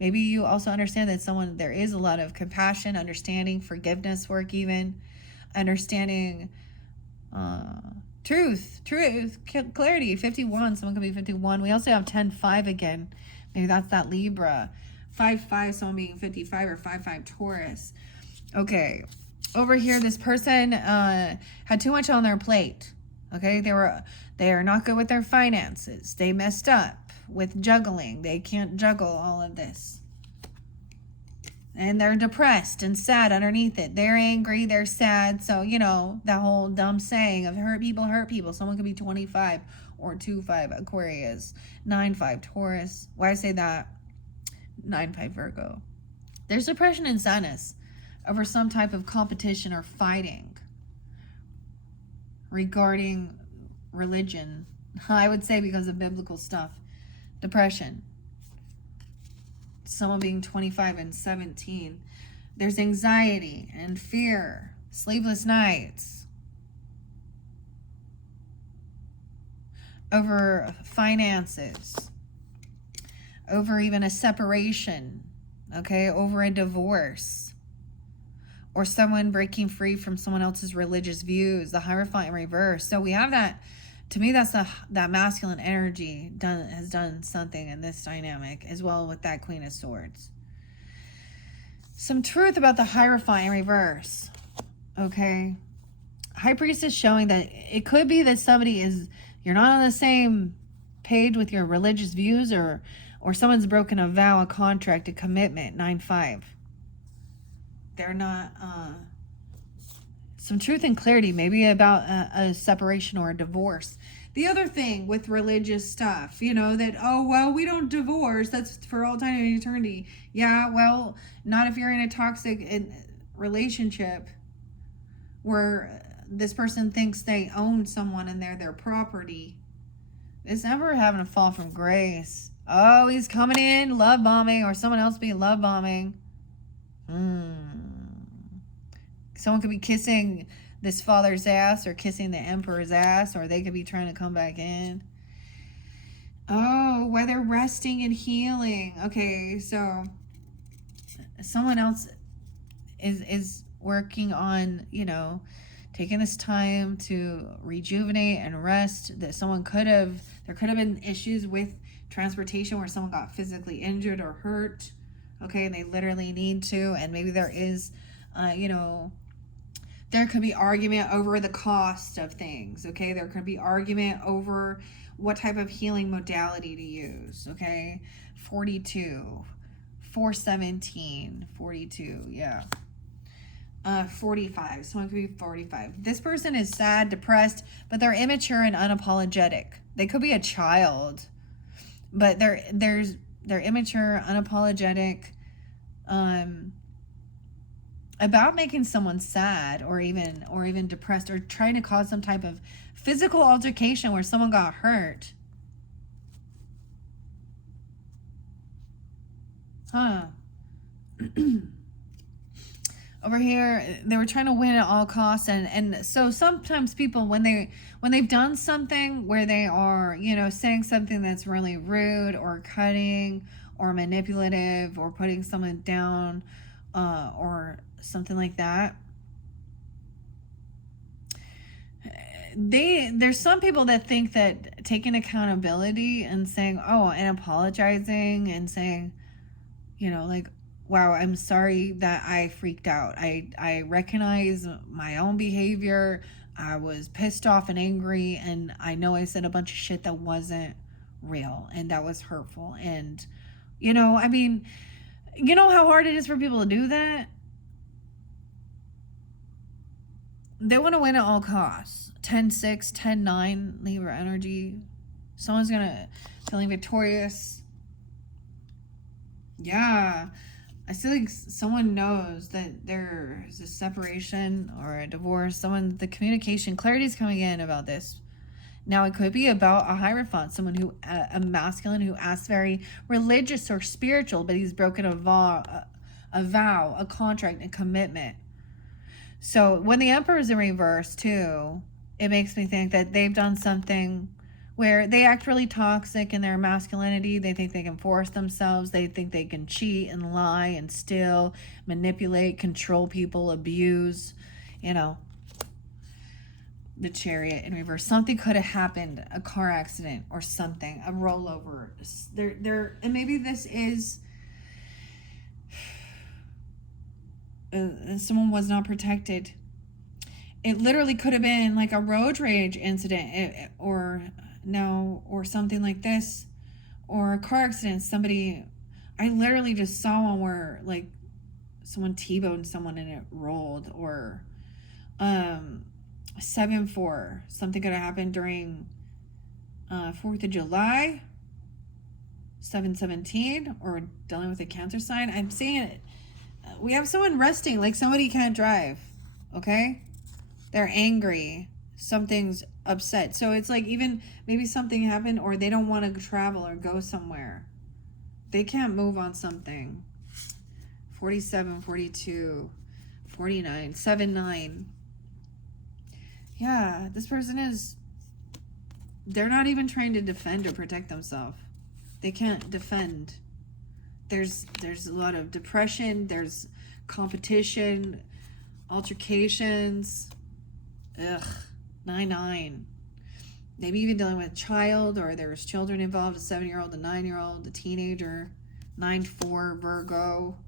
maybe you also understand that there is a lot of compassion, understanding, forgiveness work, even understanding, truth, clarity. 51, someone could be 51. We also have 10-5 again. Maybe that's that Libra. 5-5, someone being 55, or 5-5 Taurus. Okay, over here, this person had too much on their plate. Okay, they are not good with their finances. They messed up with juggling. They can't juggle all of this. And they're depressed and sad underneath it. They're angry, they're sad. So, you know, that whole dumb saying of hurt people hurt people. Someone could be 25 or 2-5 Aquarius, 9-5 Taurus. Why I say that? 9-5 Virgo. There's depression and sadness over some type of competition or fighting regarding religion. I would say because of biblical stuff. Depression. Someone being 25 and 17. There's anxiety and fear, sleepless nights, over finances, over even a separation, okay, over a divorce, or someone breaking free from someone else's religious views, the Hierophant in reverse. So we have that. To me, that's that masculine energy has done something in this dynamic, as well with that Queen of Swords. Some truth about the Hierophant in reverse. Okay. High Priestess showing that it could be that you're not on the same page with your religious views, or someone's broken a vow, a contract, a commitment. 9-5. They're not... some truth and clarity, maybe about a separation or a divorce. The other thing with religious stuff, you know, that, oh, well, we don't divorce. That's for all time and eternity. Yeah, well, not if you're in a toxic relationship where this person thinks they own someone and they're their property. It's never having a fall from grace. Oh, he's coming in, love bombing, or someone else being love bombing. Someone could be kissing this father's ass, or kissing the emperor's ass, or they could be trying to come back in. Oh, whether resting and healing. Okay, so someone else is working on, you know, taking this time to rejuvenate and rest. That there could have been issues with transportation where someone got physically injured or hurt. Okay, and they literally need to, and maybe there is, you know, there could be argument over the cost of things, okay? There could be argument over what type of healing modality to use, okay? 42, 417, 42, yeah. 45, someone could be 45. This person is sad, depressed, but they're immature and unapologetic. They could be a child, but they're immature, unapologetic, about making someone sad, or even depressed, or trying to cause some type of physical altercation where someone got hurt. Over here, they were trying to win at all costs, and so sometimes people, when they've done something where they are, you know, saying something that's really rude or cutting or manipulative or putting someone down, or something like that, there's some people that think that taking accountability and saying, oh, and apologizing and saying, you know, like, wow, I'm sorry that I freaked out. I recognize my own behavior. I was pissed off and angry, and I know I said a bunch of shit that wasn't real and that was hurtful. And, you know, I mean, you know how hard it is for people to do that? They want to win at all costs. 10-6, 10-9, Libra energy. Someone's feeling victorious. Yeah. I feel like someone knows that there's a separation or a divorce. The communication, clarity is coming in about this. Now, it could be about a Hierophant, someone a masculine who acts very religious or spiritual, but he's broken a vow, a contract, a commitment. So when the Emperor is in reverse too, it makes me think that they've done something where they act really toxic in their masculinity. They think they can force themselves. They think they can cheat and lie and steal, manipulate, control people, abuse, you know. The Chariot in reverse. Something could have happened, a car accident or something, a rollover. And maybe this is someone was not protected. It literally could have been like a road rage incident, or something like this, or a car accident. Somebody, I literally just saw one where like someone T-boned someone and it rolled, or 7-4. Something could have happened during 4th of July. 7-17, or dealing with a Cancer sign. I'm saying it. We have someone resting, like somebody can't drive. Okay, they're angry. Something's upset. So it's like even maybe something happened, or they don't want to travel or go somewhere. They can't move on something. 47, 42, 49, 7-9. Yeah, this person they're not even trying to defend or protect themselves. They can't defend. There's a lot of depression. There's competition, altercations. 9-9. Maybe even dealing with a child, or there's children involved, a 7-year-old, a 9-year-old, a teenager. 9-4, Virgo.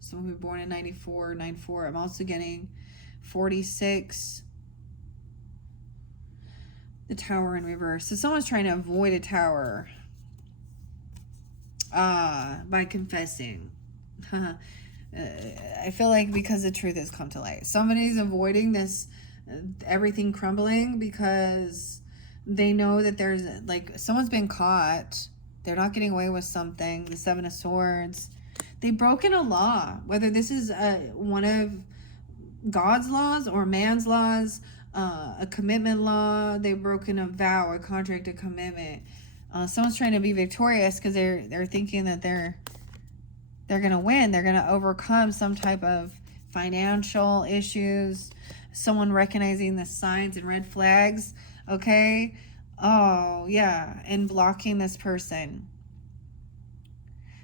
Someone who was born in 94, 9-4. I'm also getting 46. The Tower in reverse. So someone's trying to avoid a tower by confessing. I feel like because the truth has come to light. Somebody's avoiding this, everything crumbling, because they know that there's like someone's been caught. They're not getting away with something. The 7 of Swords. They've broken a law, whether this is one of God's laws or man's laws, a commitment law. They've broken a vow, a contract, a commitment. Someone's trying to be victorious because they're thinking that they're gonna win. They're gonna overcome some type of financial issues. Someone recognizing the signs and red flags. Okay. Oh yeah, and blocking this person.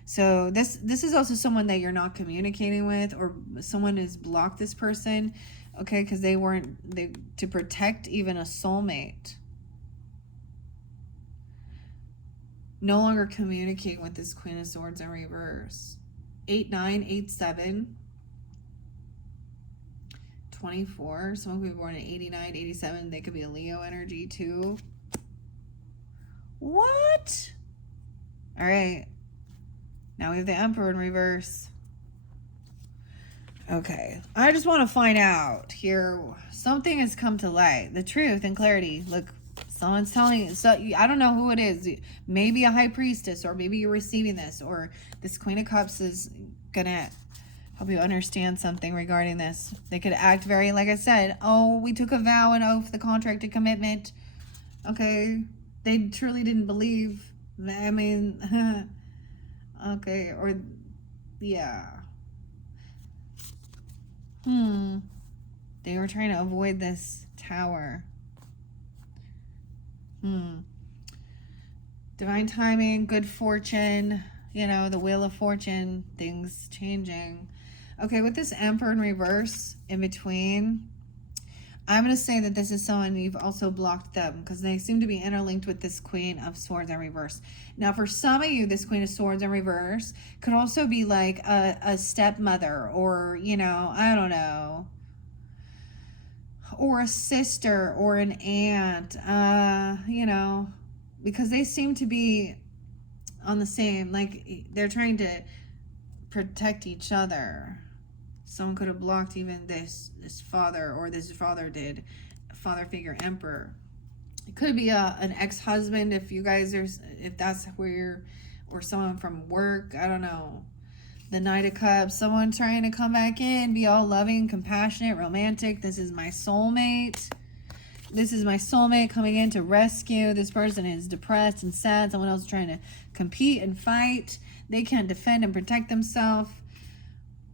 So this is also someone that you're not communicating with, or someone has blocked this person, okay, because they to protect even a soulmate. No longer communicating with this Queen of Swords in reverse. 8-9, 8-7, 24. Someone could be born in 89, 87. They could be a Leo energy too. What? All right. Now we have the Emperor in reverse. Okay. I just want to find out here. Something has come to light. The truth and clarity. Look, someone's telling you. So I don't know who it is. Maybe a High Priestess, or maybe you're receiving this, or this Queen of Cups is going to help you understand something regarding this. They could act very, like I said, oh, we took a vow, an oath, the contract, a commitment. Okay. They truly didn't believe. I mean... Okay, or, yeah. They were trying to avoid this tower. Divine timing, good fortune, the Wheel of Fortune, things changing. Okay, with this Emperor in reverse in between, I'm going to say that this is someone you've also blocked them, because they seem to be interlinked with this Queen of Swords in reverse. Now, for some of you, this Queen of Swords in reverse could also be like a stepmother, or, I don't know, or a sister or an aunt, because they seem to be on the same, like they're trying to protect each other. Someone could have blocked even this father, or this father did, father figure, Emperor. It could be an ex-husband if that's where you're, or someone from work, I don't know. The Knight of Cups, someone trying to come back in, be all loving, compassionate, romantic. This is my soulmate. This is my soulmate coming in to rescue. This person is depressed and sad. Someone else is trying to compete and fight. They can't defend and protect themselves.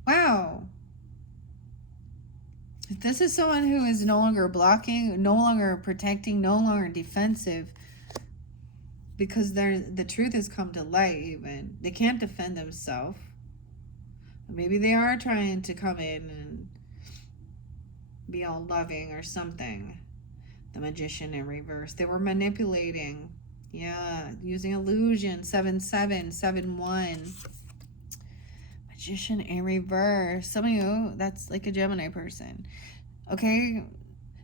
Wow. This is someone who is no longer blocking, no longer protecting, no longer defensive, because the truth has come to light. Even they can't defend themselves. Maybe they are trying to come in and be all loving or something. The Magician in reverse. They were manipulating. Yeah, using illusion. 7-7, 7-1. Magician in reverse. Some of you, that's like a Gemini person. Okay?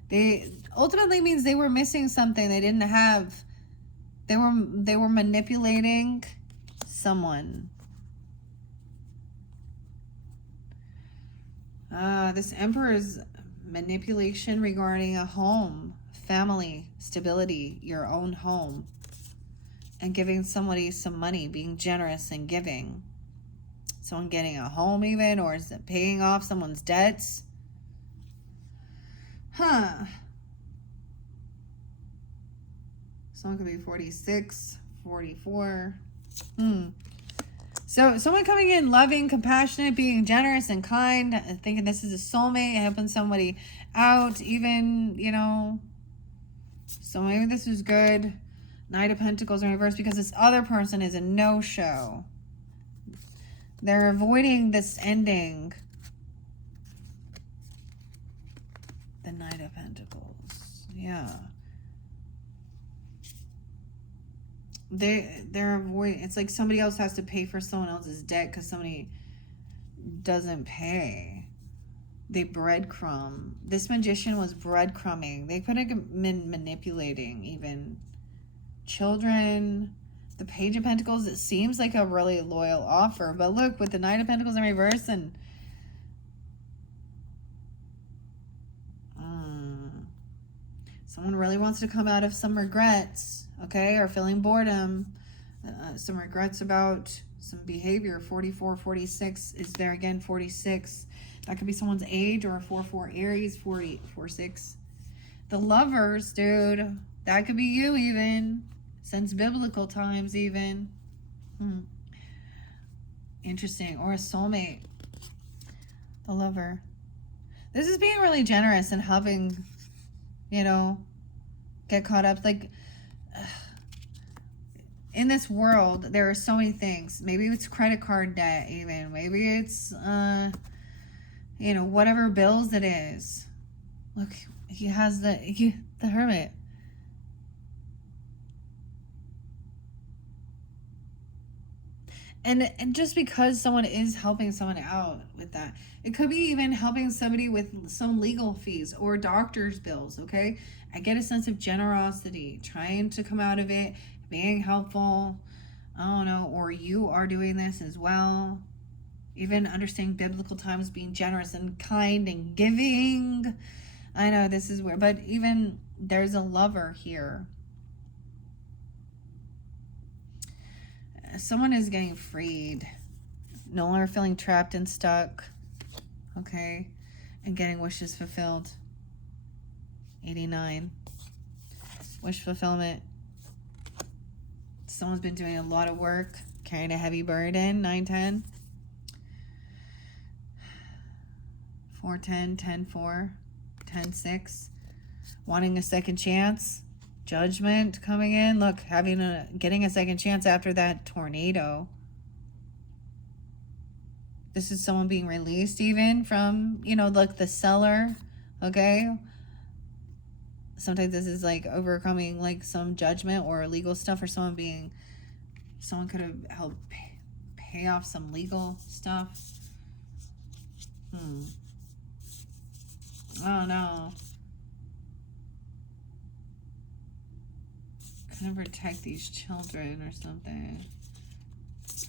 They ultimately means they were missing something they didn't have. They were manipulating someone. This Emperor is manipulation regarding a home, family, stability, your own home, and giving somebody some money, being generous and giving. Someone getting a home even, or is it paying off someone's debts? Someone could be 46, 44. So someone coming in loving, compassionate, being generous and kind, thinking this is a soulmate, helping somebody out, even, you know. So maybe this is good. Knight of Pentacles in reverse, because this other person is a no-show. They're avoiding this ending. The Knight of Pentacles. Yeah. They're avoiding. It's like somebody else has to pay for someone else's debt because somebody doesn't pay. They breadcrumb. This Magician was breadcrumbing. They could have been manipulating even children. The Page of Pentacles, it seems like a really loyal offer, but look, with the Knight of Pentacles in reverse and someone really wants to come out of some regrets, okay, or feeling boredom, some regrets about some behavior. 44, 46 is there again. 46, that could be someone's age, or a 4-4 Aries. 46. The Lovers, dude, that could be you even, since biblical times even. Interesting. Or a soulmate. The Lover. This is being really generous and helping, you know, get caught up. Like, in this world, there are so many things. Maybe it's credit card debt even. Maybe it's, you know, whatever bills it is. Look, he has the Hermit. And just because someone is helping someone out with that, it could be even helping somebody with some legal fees or doctor's bills, okay? I get a sense of generosity, trying to come out of it, being helpful. I don't know, or you are doing this as well. Even understanding biblical times, being generous and kind and giving. I know this is weird, but even there's a Lover here. Someone is getting freed, no longer feeling trapped and stuck, okay, and getting wishes fulfilled. 89, wish fulfillment. Someone's been doing a lot of work, carrying a heavy burden. 9-10, 4-10, 10-4, 10-6, wanting a second chance. Judgment coming in. Look, getting a second chance after that tornado. This is someone being released even from, you know, like the Seller, okay? Sometimes this is like overcoming like some judgment or legal stuff, or someone could have helped pay off some legal stuff. I don't know. Kind of protect these children or something.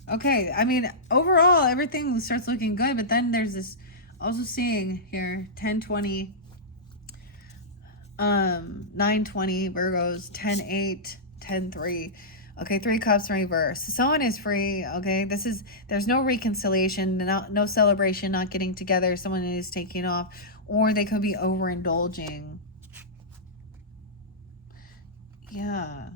Okay, I mean, overall, everything starts looking good, but then there's this, also seeing here, 10-20, 9-20, Virgos, 10-8, 10-3. Okay, 3 Cups in reverse. Someone is free, okay? There's no reconciliation, no celebration, not getting together. Someone is taking off, or they could be overindulging. Yeah.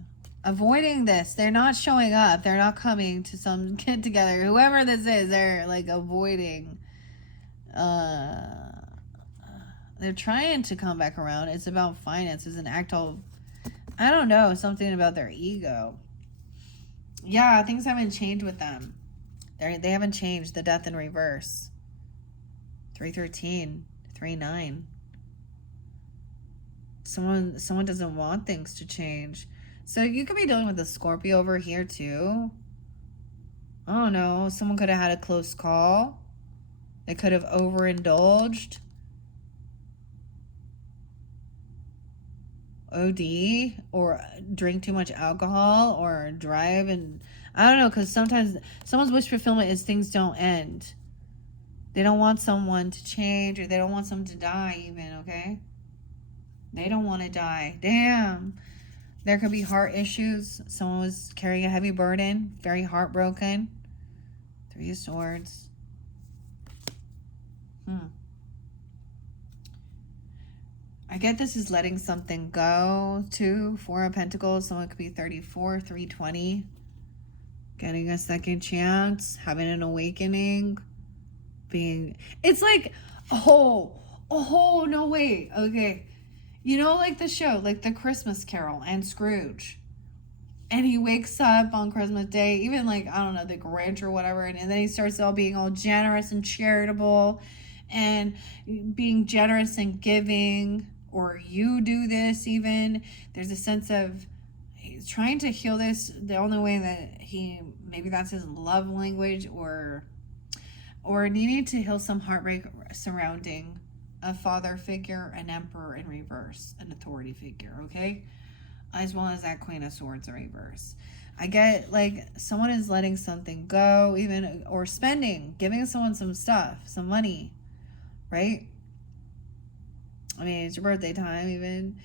Avoiding this. They're not showing up. They're not coming to some get together. Whoever this is, they're like avoiding They're trying to come back around. It's about finances and act all, I don't know, something about their ego. Yeah, things haven't changed with them. They haven't changed. The death in reverse. 313, 39. Someone doesn't want things to change. So you could be dealing with a Scorpio over here too. I don't know. Someone could have had a close call. They could have overindulged. OD, or drink too much alcohol, or drive, and I don't know, because sometimes someone's wish fulfillment is things don't end. They don't want someone to change, or they don't want someone to die even, okay? They don't want to die. Damn. There could be heart issues. Someone was carrying a heavy burden, very heartbroken. 3 of Swords. I get this is letting something go too. 4 of Pentacles. Someone could be 34, 320. Getting a second chance. Having an awakening. It's like, oh, no, wait. Okay. You know, like the show, like the Christmas Carol and Scrooge. And he wakes up on Christmas Day, even like, I don't know, the Grinch or whatever. And then he starts being all generous and charitable and being generous and giving. Or you do this even. There's a sense of he's trying to heal this. The only way that maybe that's his love language, or needing to heal some heartbreak surrounding a father figure, an emperor in reverse, an authority figure, okay? As well as that Queen of Swords in reverse. I get like someone is letting something go, even, or spending, giving someone some stuff, some money, right? I mean, it's your birthday time even.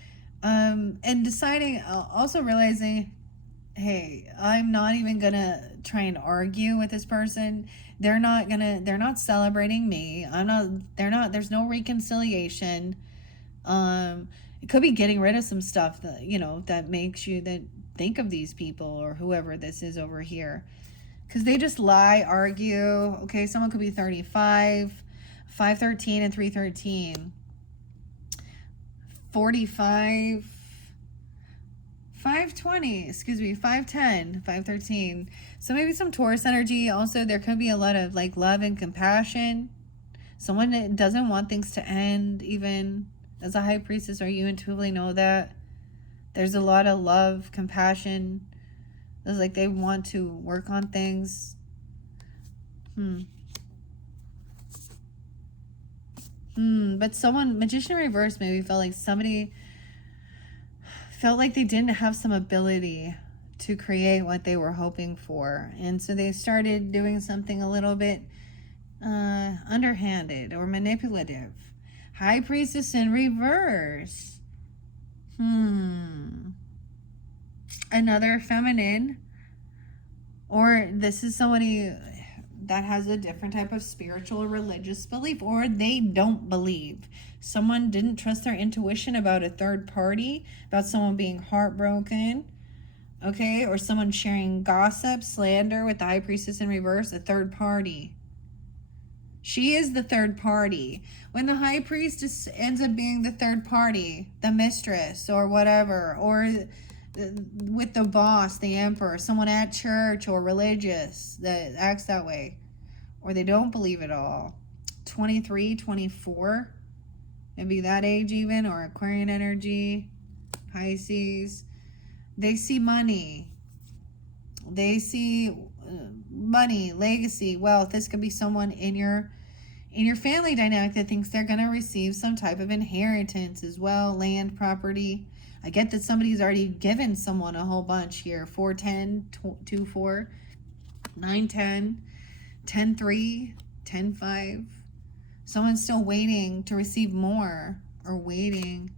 And deciding, also realizing, hey, I'm not even gonna try and argue with this person. They're not celebrating me. There's no reconciliation. It could be getting rid of some stuff that, that makes you think of these people or whoever this is over here. Because they just lie, argue. Okay, someone could be 35, 513 and 313. 45, 520, 510, 513. So maybe some Taurus energy. Also, there could be a lot of like love and compassion. Someone that doesn't want things to end, even as a high priestess, or you intuitively know that. There's a lot of love, compassion. It's like they want to work on things. But someone, Magician reverse, maybe felt like somebody felt like they didn't have some ability to create what they were hoping for. And so they started doing something a little bit underhanded or manipulative. High Priestess in reverse. Another feminine. Or this is somebody that has a different type of spiritual or religious belief, or they don't believe. Someone didn't trust their intuition about a third party, about someone being heartbroken, okay? Or someone sharing gossip, slander with the High Priestess in reverse, a third party. She is the third party. When the High Priestess ends up being the third party, the mistress or whatever, or with the boss, the emperor, someone at church or religious that acts that way, or they don't believe it all. 23, 24, maybe that age even, or Aquarian energy, Pisces. They see money. They see money, legacy, wealth. This could be someone in your family dynamic that thinks they're going to receive some type of inheritance as well, land, property. I get that somebody's already given someone a whole bunch here. 410, 24, 910, 103, 105. Someone's still waiting to receive more, or waiting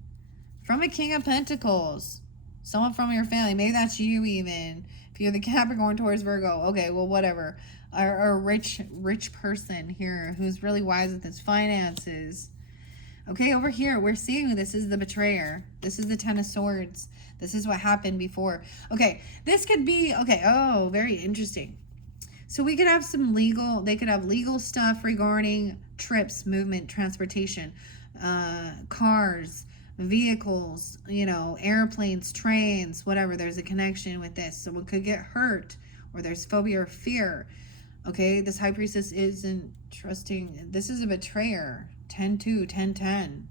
from a King of Pentacles. Someone from your family. Maybe that's you even. If you're the Capricorn, Taurus, Virgo. Okay, well, whatever. Or a rich person here who's really wise with his finances. Okay, over here, we're seeing this is the betrayer. This is the Ten of Swords. This is what happened before. Okay, this could be, okay, oh, very interesting. So we could have they could have legal stuff regarding trips, movement, transportation. cars, vehicles, you know, airplanes, trains, whatever. There's a connection with this. Someone could get hurt, or there's phobia or fear. Okay, this high priestess isn't trusting. This is a betrayer. 10-2, 10-10.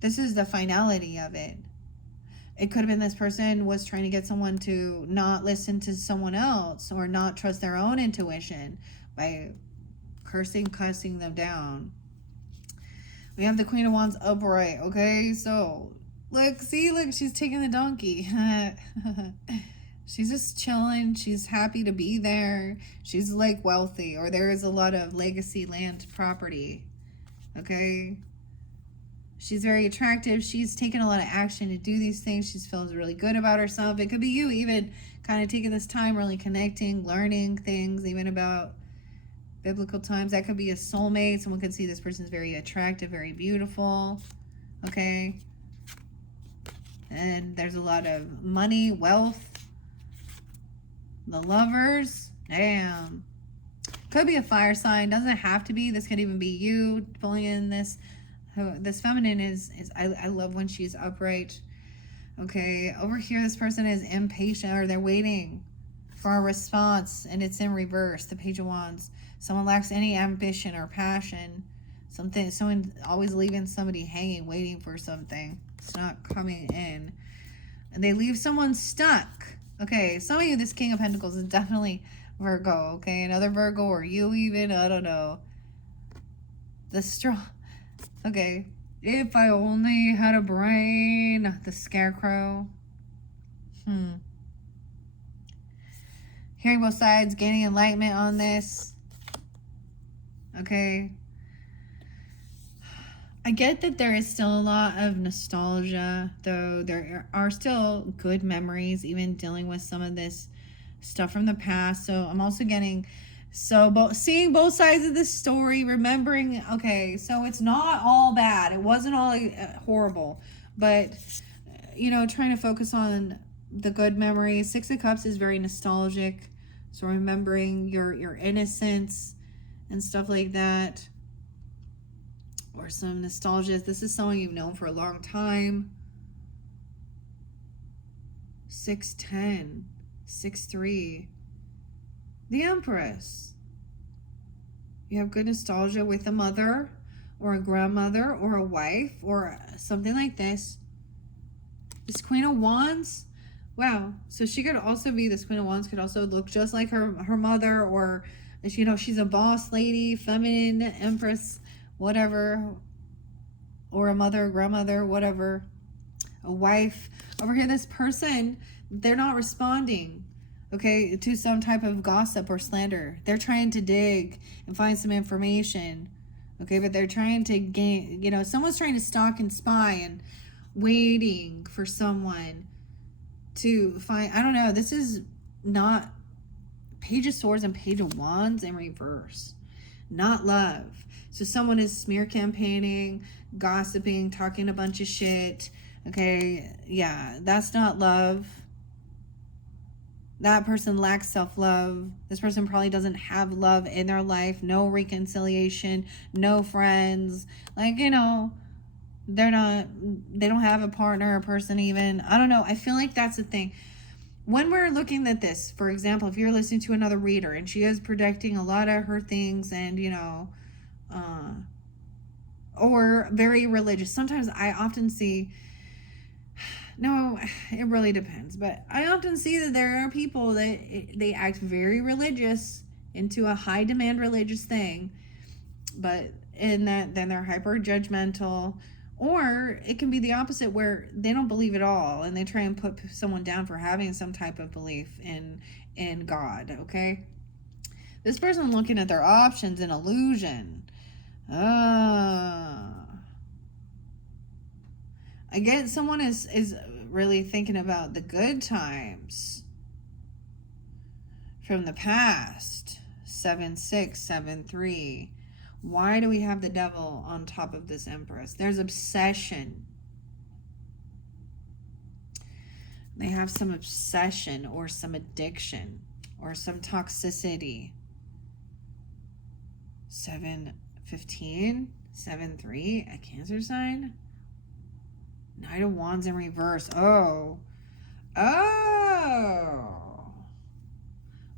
This is the finality of it. It could have been this person was trying to get someone to not listen to someone else or not trust their own intuition by cussing them down. We have the Queen of Wands upright, okay? So, look, she's taking the donkey. She's just chilling. She's happy to be there. She's like wealthy, or there is a lot of legacy land property, okay? She's very attractive. She's taken a lot of action to do these things. She feels really good about herself. It could be you even kind of taking this time, really connecting, learning things, even about biblical times. That could be a soulmate. Someone could see this person's very attractive, very beautiful. Okay. And there's a lot of money, wealth. The Lovers. Damn. Could be a fire sign. Doesn't have to be. This could even be you pulling in this. This feminine is I love when she's upright. Okay, over here this person is impatient, or they're waiting for a response, and it's in reverse. The Page of Wands. Someone lacks any ambition or passion. Someone always leaving somebody hanging, waiting for something. It's not coming in, and they leave someone stuck. Okay, some of you, this King of Pentacles is definitely Virgo. Okay, another Virgo, or you even, I don't know. The strong. Okay, if I only had a brain. The Scarecrow. Hearing both sides, gaining enlightenment on this. Okay. I get that there is still a lot of nostalgia, though there are still good memories, even dealing with some of this stuff from the past. So I'm also getting... seeing both sides of this story, remembering, okay, so it's not all bad. It wasn't all horrible, but, you know, trying to focus on the good memories. Six of Cups is very nostalgic, so remembering your innocence and stuff like that, or some nostalgia. This is someone you've known for a long time. 6-10, 6-3. The Empress. You have good nostalgia with a mother or a grandmother or a wife or something like this. This Queen of Wands. Wow. So she could also be, this Queen of Wands could also look just like her mother, or, you know, she's a boss lady, feminine, Empress, whatever. Or a mother, grandmother, whatever. A wife. Over here, this person, they're not responding, okay, to some type of gossip or slander. They're trying to dig and find some information, okay, but they're trying to gain, you know, someone's trying to stalk and spy and waiting for someone to find, I don't know, this is not Page of Swords and Page of Wands in reverse. Not love. So someone is smear campaigning, gossiping, talking a bunch of shit, okay, yeah, that's not love. That person lacks self-love. This person probably doesn't have love in their life. No reconciliation. No friends. Like, you know, they don't have a partner or person even. I don't know. I feel like that's the thing. When we're looking at this, for example, if you're listening to another reader and she is predicting a lot of her things and, you know, or very religious. Sometimes I often see... No, it really depends. But I often see that there are people that they act very religious into a high demand religious thing. But in that, then they're hyper judgmental. Or it can be the opposite, where they don't believe at all. And they try and put someone down for having some type of belief in God. Okay? This person looking at their options in illusion. Again, someone is really thinking about the good times from the past. 7-6, 7-3. Why do we have the Devil on top of this Empress? There's obsession. They have some obsession or some addiction or some toxicity. 7-15, 7-3, a Cancer sign. Knight of Wands in reverse. Oh.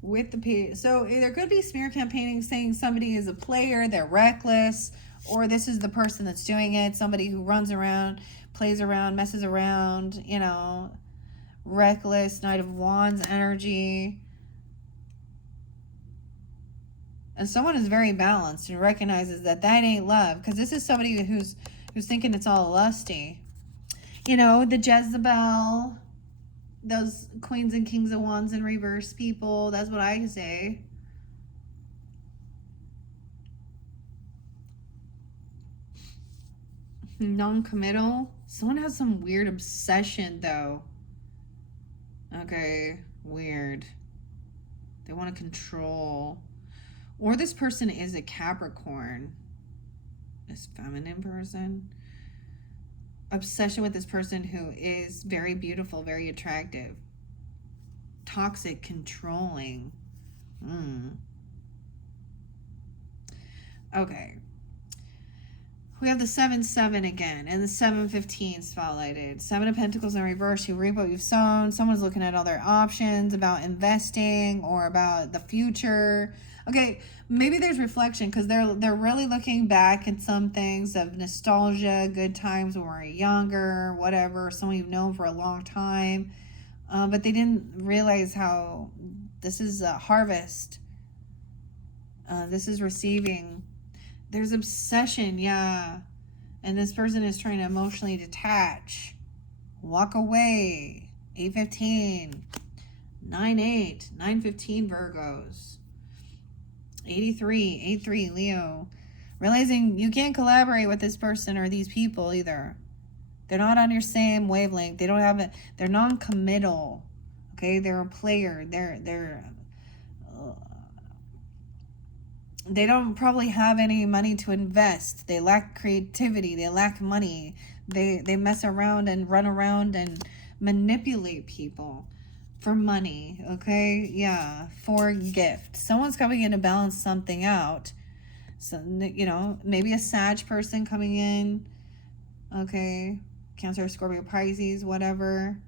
With the page. So there could be smear campaigning saying somebody is a player, they're reckless, or this is the person that's doing it, somebody who runs around, plays around, messes around, reckless, Knight of Wands energy. And someone is very balanced and recognizes that ain't love, because this is somebody who's thinking it's all lusty. The Jezebel, those Queens and Kings of Wands in reverse people, that's what I say. Non-committal. Someone has some weird obsession, though. Okay, weird. They want to control. Or this person is a Capricorn. This feminine person. Obsession with this person who is very beautiful, very attractive. Toxic, controlling. Okay. We have the 7-7 again, and the 7-15 spotlighted. 7 of Pentacles in reverse. You reap what you've sown. Someone's looking at all their options about investing or about the future. Okay, maybe there's reflection because they're really looking back at some things of nostalgia, good times when we were younger, whatever, someone you've known for a long time. But they didn't realize how this is a harvest. This is receiving. There's obsession, yeah. And this person is trying to emotionally detach. Walk away. 8-15. 9-8. 9-15 Virgos. 83. Leo. Realizing you can't collaborate with this person or these people either. They're not on your same wavelength. They don't have it. They're non-committal. Okay, they're a player. They don't probably have any money to invest. They lack creativity. They lack money. They mess around and run around and manipulate people for money. Okay, yeah, for a gift. Someone's coming in to balance something out. So maybe a Sag person coming in. Okay, Cancer, Scorpio, Pisces, whatever.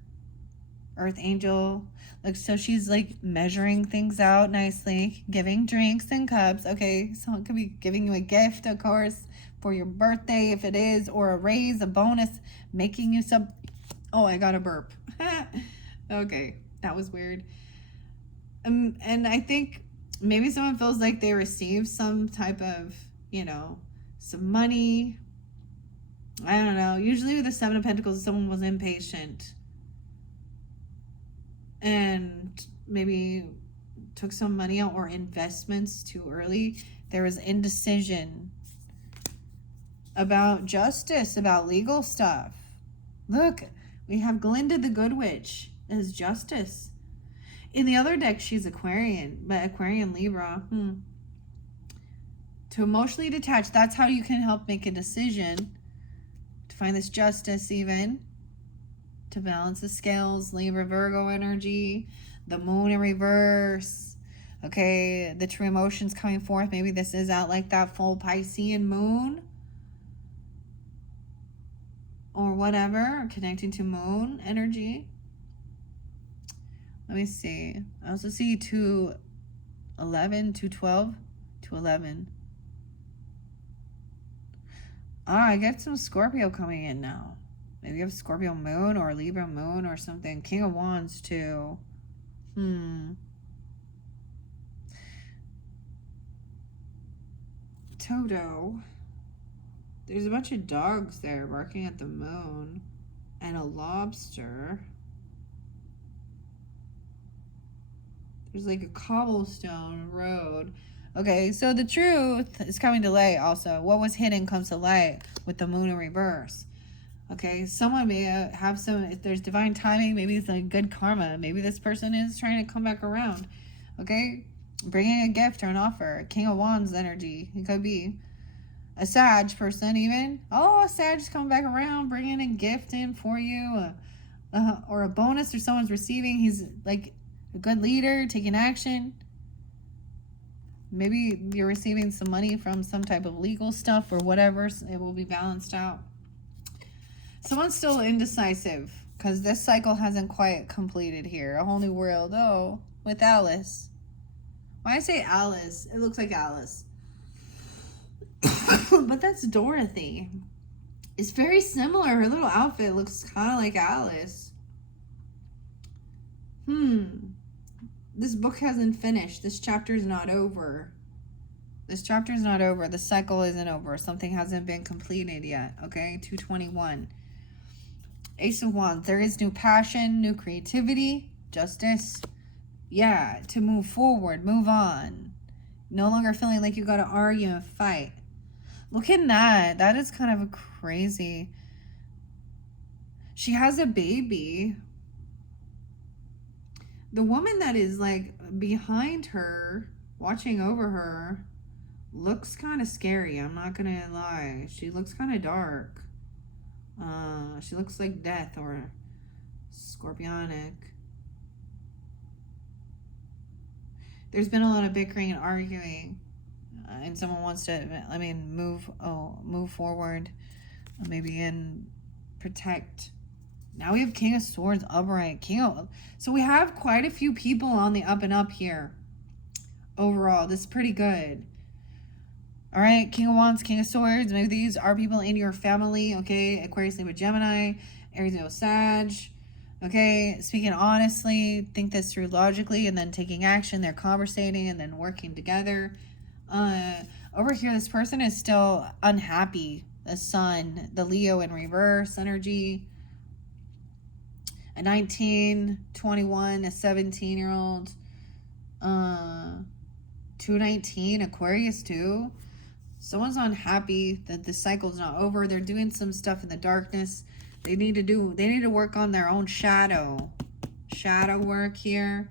Earth Angel. Like, so she's like measuring things out nicely, giving drinks and cups. Okay, someone could be giving you a gift, of course, for your birthday if it is, or a raise, a bonus, making you some. Oh, I got a burp. Okay, that was weird. And I think maybe someone feels like they received some type of, some money. I don't know. Usually with the 7 of Pentacles, someone was impatient and maybe took some money out or investments too early. There was indecision about justice, about legal stuff. Look, we have Glinda the Good Witch as justice. In the other deck, she's Aquarian, but Aquarian Libra. To emotionally detach, that's how you can help make a decision. To find this justice even. To balance the scales, Libra, Virgo energy, the moon in reverse. Okay, the true emotions coming forth. Maybe this is out like that full Piscean moon. Or whatever, connecting to moon energy. Let me see. I also see 2-11, 2-12, 2-11. I get some Scorpio coming in now. Maybe you have Scorpio moon or Libra moon or something. King of Wands too. Toto. There's a bunch of dogs there barking at the moon. And a lobster. There's like a cobblestone road. Okay, so the truth is coming to light also. What was hidden comes to light with the moon in reverse. Okay, someone may have some, if there's divine timing, maybe it's like good karma. Maybe this person is trying to come back around. Okay, bringing a gift or an offer. King of Wands energy. It could be a Sag person even. Oh, a Sag's coming back around, bringing a gift in for you. Or a bonus or someone's receiving. He's like a good leader, taking action. Maybe you're receiving some money from some type of legal stuff or whatever. So it will be balanced out. Someone's still indecisive because this cycle hasn't quite completed here. A whole new world. Oh, with Alice. When I say Alice, it looks like Alice. But that's Dorothy. It's very similar. Her little outfit looks kind of like Alice. This book hasn't finished. This chapter's not over. This chapter's not over. The cycle isn't over. Something hasn't been completed yet. Okay, 221. Ace of Wands. There is new passion, new creativity, justice. Yeah, to move forward, move on. No longer feeling like you got to argue and fight. Look at that. That is kind of crazy. She has a baby. The woman that is like behind her, watching over her, looks kind of scary. I'm not going to lie. She looks kind of dark. She looks like death or scorpionic. There's been a lot of bickering and arguing. And someone wants to, move forward. Maybe and protect. Now we have King of Swords upright. So we have quite a few people on the up and up here. Overall, this is pretty good. All right, King of Wands, King of Swords. Maybe these are people in your family, okay? Aquarius, Libra, Gemini, Aries, Leo, Sag. Okay, speaking honestly, think this through logically, and then taking action. They're conversating and then working together. Over here, this person is still unhappy. The Sun, the Leo in reverse energy. A 19, 21, a 17-year-old. 219, Aquarius too. Someone's unhappy that the cycle's not over. They're doing some stuff in the darkness. They need to work on their own shadow work here.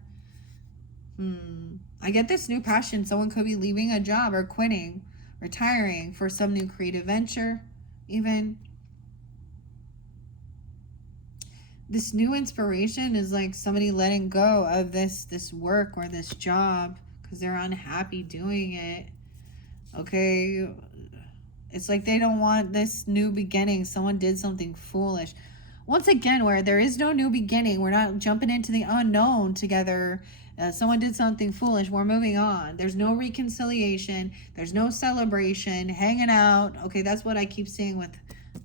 I get this new passion. Someone could be leaving a job or quitting, retiring for some new creative venture, even. This new inspiration is like somebody letting go of this work or this job because they're unhappy doing it. Okay, it's like they don't want this new beginning. Someone did something foolish. Once again, where there is no new beginning, we're not jumping into the unknown together. Someone did something foolish. We're moving on. There's no reconciliation. There's no celebration. Hanging out. Okay, that's what I keep seeing with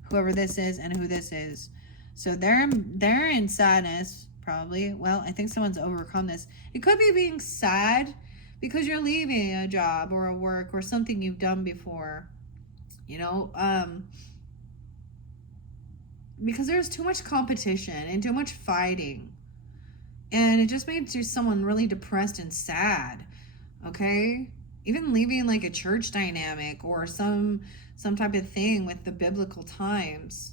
whoever this is and who this is. So they're in sadness, probably. Well, I think someone's overcome this. It could be being sad because you're leaving a job or a work or something you've done before. Because there's too much competition and too much fighting. And it just makes you someone really depressed and sad. Okay? Even leaving like a church dynamic or some type of thing with the biblical times.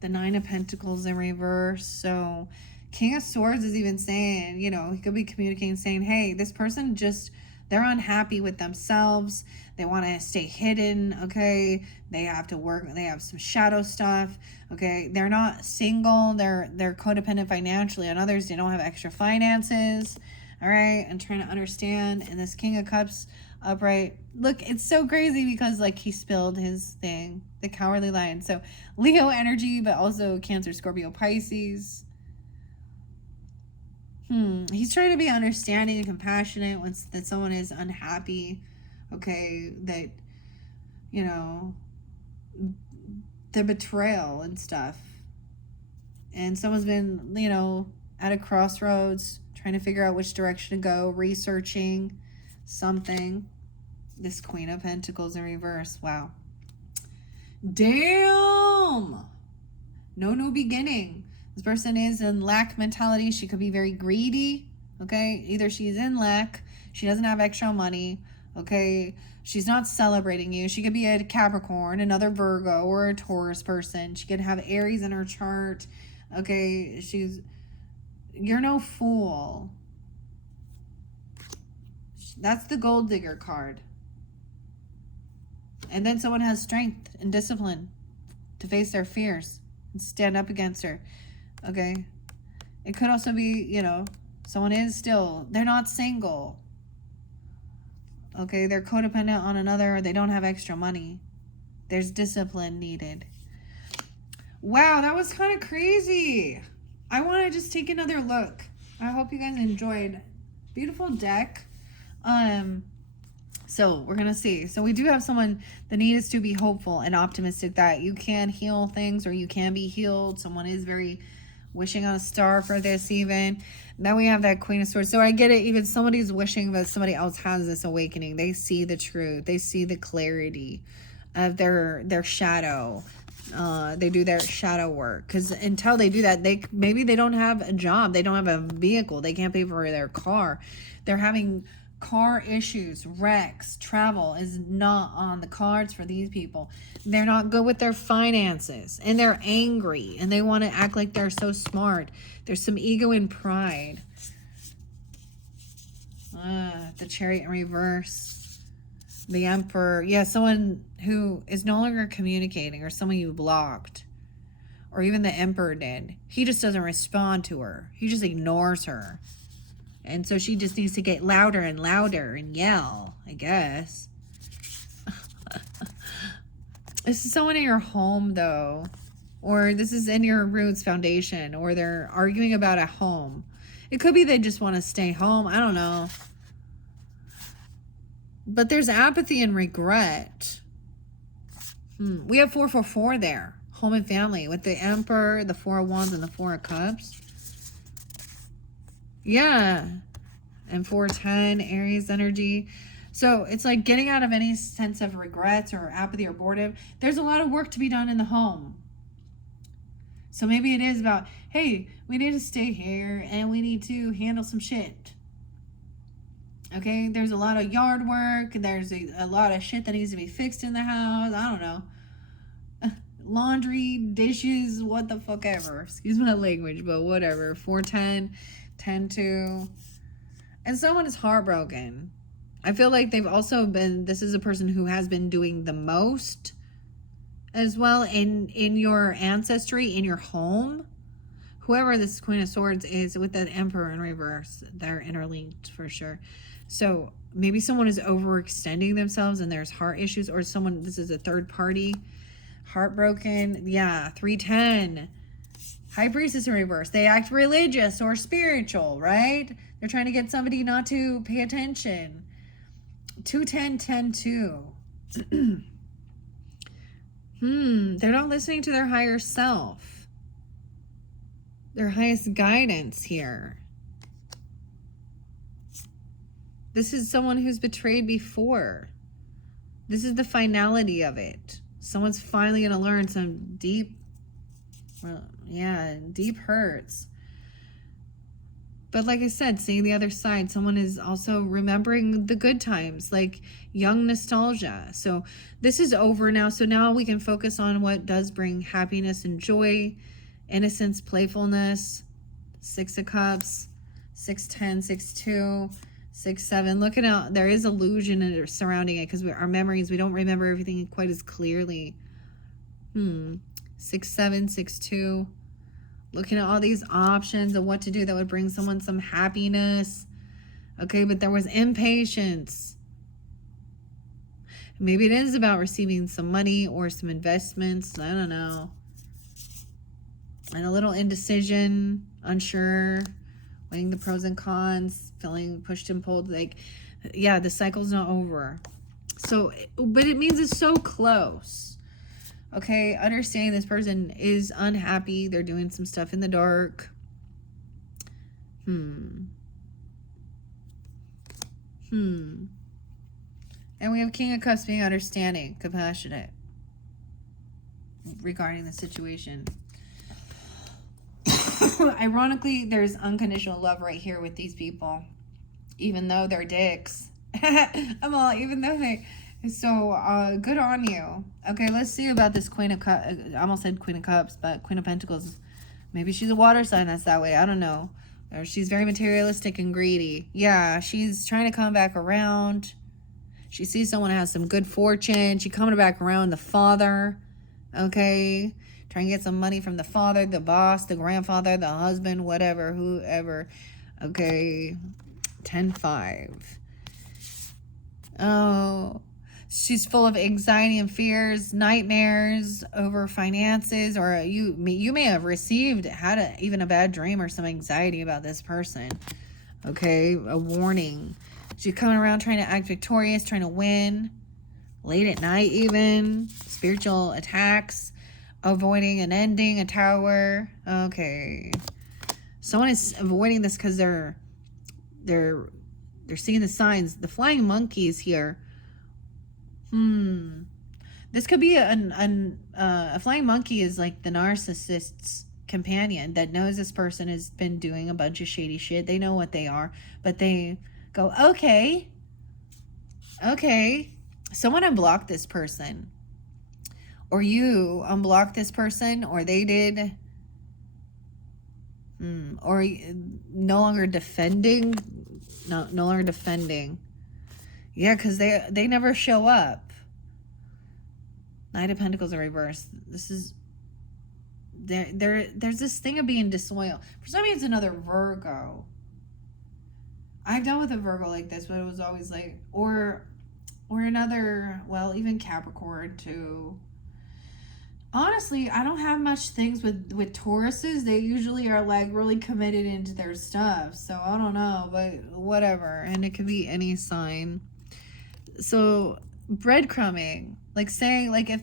The 9 of Pentacles in reverse. So King of Swords is even saying, he could be communicating saying, hey, this person they're unhappy with themselves. They want to stay hidden, okay? They have to work. They have some shadow stuff, okay? They're not single. They're codependent financially on others. They don't have extra finances, all right? I'm trying to understand. And this King of Cups upright. Look, it's so crazy because, like, he spilled his thing. The Cowardly Lion. So, Leo energy, but also Cancer, Scorpio, Pisces. He's trying to be understanding and compassionate that someone is unhappy. Okay, that, the betrayal and stuff. And someone's been, at a crossroads, trying to figure out which direction to go, researching something. This Queen of Pentacles in reverse. Wow. Damn! No new beginning. This person is in lack mentality. She could be very greedy, okay? Either she's in lack, she doesn't have extra money, okay? She's not celebrating you. She could be a Capricorn, another Virgo, or a Taurus person. She could have Aries in her chart, okay? You're no fool. That's the Gold Digger card. And then someone has strength and discipline to face their fears and stand up against her. Okay. It could also be, someone is they're not single. Okay, they're codependent on another, or they don't have extra money. There's discipline needed. Wow, that was kind of crazy. I want to just take another look. I hope you guys enjoyed. Beautiful deck. So we're going to see. So we do have someone, the need is to be hopeful and optimistic that you can heal things, or you can be healed. Someone is very wishing on a star for this even. Then we have that Queen of Swords. So I get it. Even somebody's wishing, but somebody else has this awakening. They see the truth. They see the clarity of their shadow. They do their shadow work, because until they do that, maybe they don't have a job, they don't have a vehicle, they can't pay for their car, they're having car issues, wrecks, travel is not on the cards for these people. They're not good with their finances, and they're angry, and they want to act like they're so smart. There's some ego and pride. The Chariot in reverse. The Emperor. Yeah, someone who is no longer communicating, or someone you blocked. Or even the Emperor did. He just doesn't respond to her. He just ignores her. And so she just needs to get louder and louder and yell, I guess. This is someone in your home, though. Or this is in your roots foundation. Or they're arguing about a home. It could be they just want to stay home. I don't know. But there's apathy and regret. We have 444 there. Home and family. With the Emperor, the Four of Wands, and the Four of Cups. Yeah. And 410, Aries energy. So it's like getting out of any sense of regrets or apathy or boredom. There's a lot of work to be done in the home. So maybe it is about, hey, we need to stay here and we need to handle some shit. Okay, there's a lot of yard work. There's a lot of shit that needs to be fixed in the house. I don't know. Laundry, dishes, what the fuck ever. Excuse my language, but whatever. 410, 10-2. And someone is heartbroken. I feel like they've also been, this is a person who has been doing the most as well in your ancestry, in your home. Whoever this Queen of Swords is with that Emperor in reverse, they're interlinked for sure. So maybe someone is overextending themselves and there's heart issues, or someone, this is a third party, heartbroken. Yeah, 310. High Priestess in reverse. They act religious or spiritual, right? They're trying to get somebody not to pay attention. 210, 10-2. They're not listening to their higher self. Their highest guidance here. This is someone who's betrayed before. This is the finality of it. Someone's finally going to learn some deep, deep hurts. But like I said, seeing the other side, someone is also remembering the good times, like young nostalgia. So this is over now. So now we can focus on what does bring happiness and joy, innocence, playfulness. 6 of Cups, 610, 6-2, 6-7. Look at there is illusion surrounding it, because our memories, we don't remember everything quite as clearly. 6-7, 6-2. Looking at all these options of what to do that would bring someone some happiness. Okay, but there was impatience. Maybe it is about receiving some money or some investments. I don't know. And a little indecision, unsure, weighing the pros and cons, feeling pushed and pulled. Like, yeah, the cycle's not over. So, but it means it's so close. Okay, understanding this person is unhappy. They're doing some stuff in the dark. And we have King of Cups being understanding, compassionate regarding the situation. Ironically, there's unconditional love right here with these people, even though they're dicks. Even though they... So, good on you. Okay, let's see about this Queen of Cups. I almost said Queen of Cups, but Queen of Pentacles. Maybe she's a water sign that's that way. I don't know. Or she's very materialistic and greedy. Yeah, she's trying to come back around. She sees someone has some good fortune. She's coming back around. The father. Okay. Trying to get some money from the father, the boss, the grandfather, the husband, whatever, whoever. Okay. 10-5. Oh, she's full of anxiety and fears, nightmares over finances, or you may have even a bad dream or some anxiety about this person. Okay, a warning. She's coming around trying to act victorious, trying to win, late at night even, spiritual attacks, avoiding an ending, a tower. Okay. Someone is avoiding this because they're seeing the signs. The flying monkeys here. This could be a flying monkey is like the narcissist's companion that knows this person has been doing a bunch of shady shit. They know what they are, but they go, okay, someone unblocked this person, or you unblocked this person, or they did, or no longer defending. No longer defending. Yeah, because they never show up. Knight of Pentacles in reverse. This is there's this thing of being disloyal. For some reason, it's another Virgo. I've dealt with a Virgo like this, but it was always like, or another, well, even Capricorn too. Honestly, I don't have much things with Tauruses. They usually are like really committed into their stuff. So I don't know, but whatever. And it could be any sign. So breadcrumbing, like saying, like if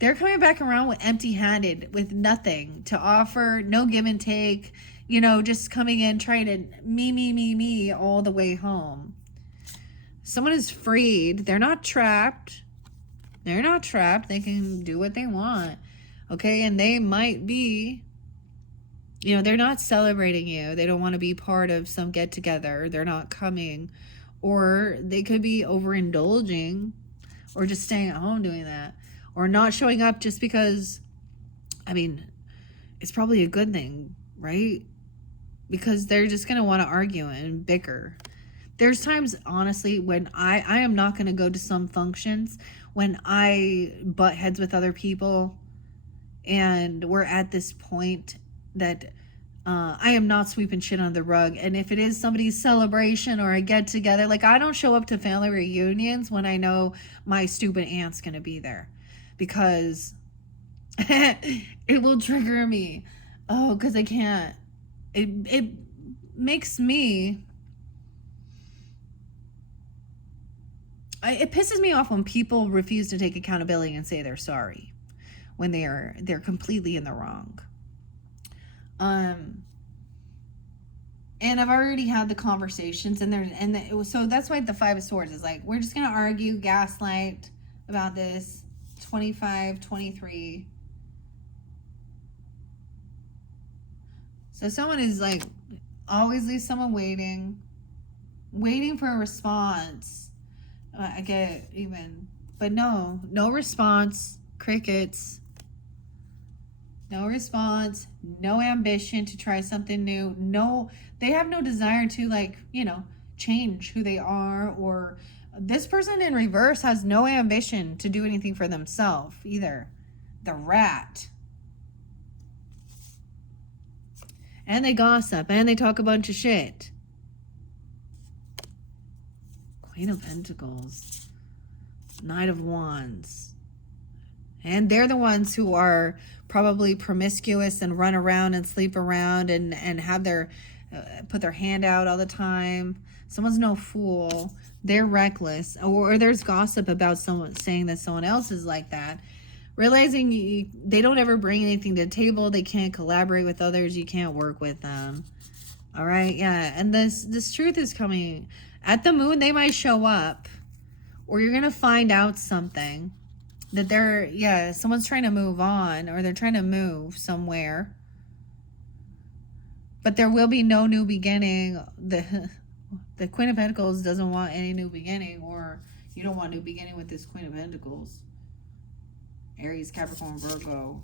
they're coming back around with empty-handed, with nothing to offer, no give and take, just coming in trying to me all the way home. Someone is freed. They're not trapped. They can do what they want. Okay, and they might be, they're not celebrating you. They don't want to be part of some get together. They're not coming. Or they could be overindulging, or just staying at home doing that, or not showing up just because, it's probably a good thing, right? Because they're just going to want to argue and bicker. There's times, honestly, when I am not going to go to some functions when I butt heads with other people, and we're at this point that I am not sweeping shit under the rug. And if it is somebody's celebration or a get together, like I don't show up to family reunions when I know my stupid aunt's going to be there, because it will trigger me. Oh, because I can't. It makes me... It pisses me off when people refuse to take accountability and say they're sorry when they're completely in the wrong. And I've already had the conversations, so that's why the Five of Swords is like, we're just gonna argue, gaslight about this. 25, 23. So someone is like, always leave someone waiting for a response. I get it, even, but no response, crickets. No response, no ambition to try something new. No, they have no desire to change who they are, or this person in reverse has no ambition to do anything for themselves either. The rat. And they gossip and they talk a bunch of shit. Queen of Pentacles, Knight of Wands. And they're the ones who are probably promiscuous and run around and sleep around and have their put their hand out all the time. Someone's no fool. They're reckless. Or there's gossip about someone saying that someone else is like that. Realizing they don't ever bring anything to the table. They can't collaborate with others. You can't work with them. All right, yeah. And this truth is coming. At the moon, they might show up, or you're going to find out something that someone's trying to move on, or they're trying to move somewhere. But there will be no new beginning. The Queen of Pentacles doesn't want any new beginning, or you don't want new beginning with this Queen of Pentacles. Aries, Capricorn, Virgo.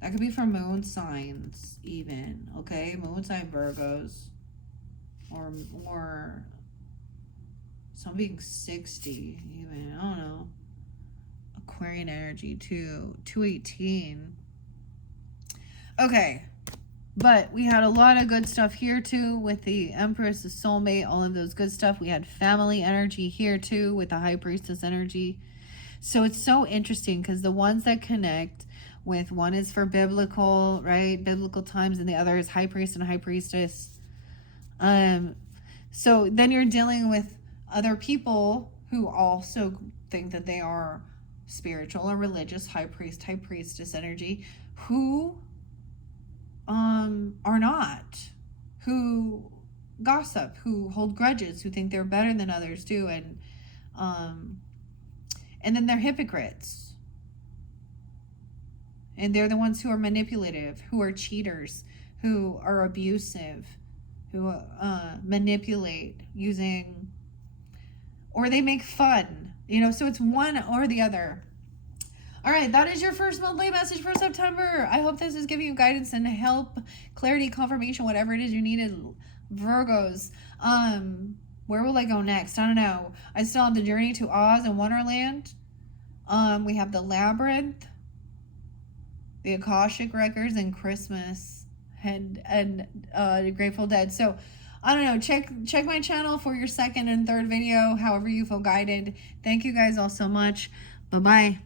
That could be for moon signs even, okay? Moon sign Virgos. Or something 60 even, I don't know. Aquarian energy too. 218. Okay. But we had a lot of good stuff here too with the Empress, the soulmate, all of those good stuff. We had family energy here too with the High Priestess energy. So it's so interesting because the ones that connect with, one is for biblical, right? Biblical times, and the other is High Priest and High Priestess. So then you're dealing with other people who also think that they are spiritual or religious, High Priest, High Priestess energy, who are not, who gossip, who hold grudges, who think they're better than others too, and then they're hypocrites, and they're the ones who are manipulative, who are cheaters, who are abusive, who manipulate using, or they make fun, so it's one or the other. All right, that is your first monthly message for September. I hope this is giving you guidance and help, clarity, confirmation, whatever it is you needed, Virgos. Where will I go next? I don't know. I still have the Journey to Oz and Wonderland. We have the Labyrinth, the Akashic Records, and Christmas, and the Grateful Dead. So I don't know. Check my channel for your second and third video, however you feel guided. Thank you guys all so much. Bye-bye.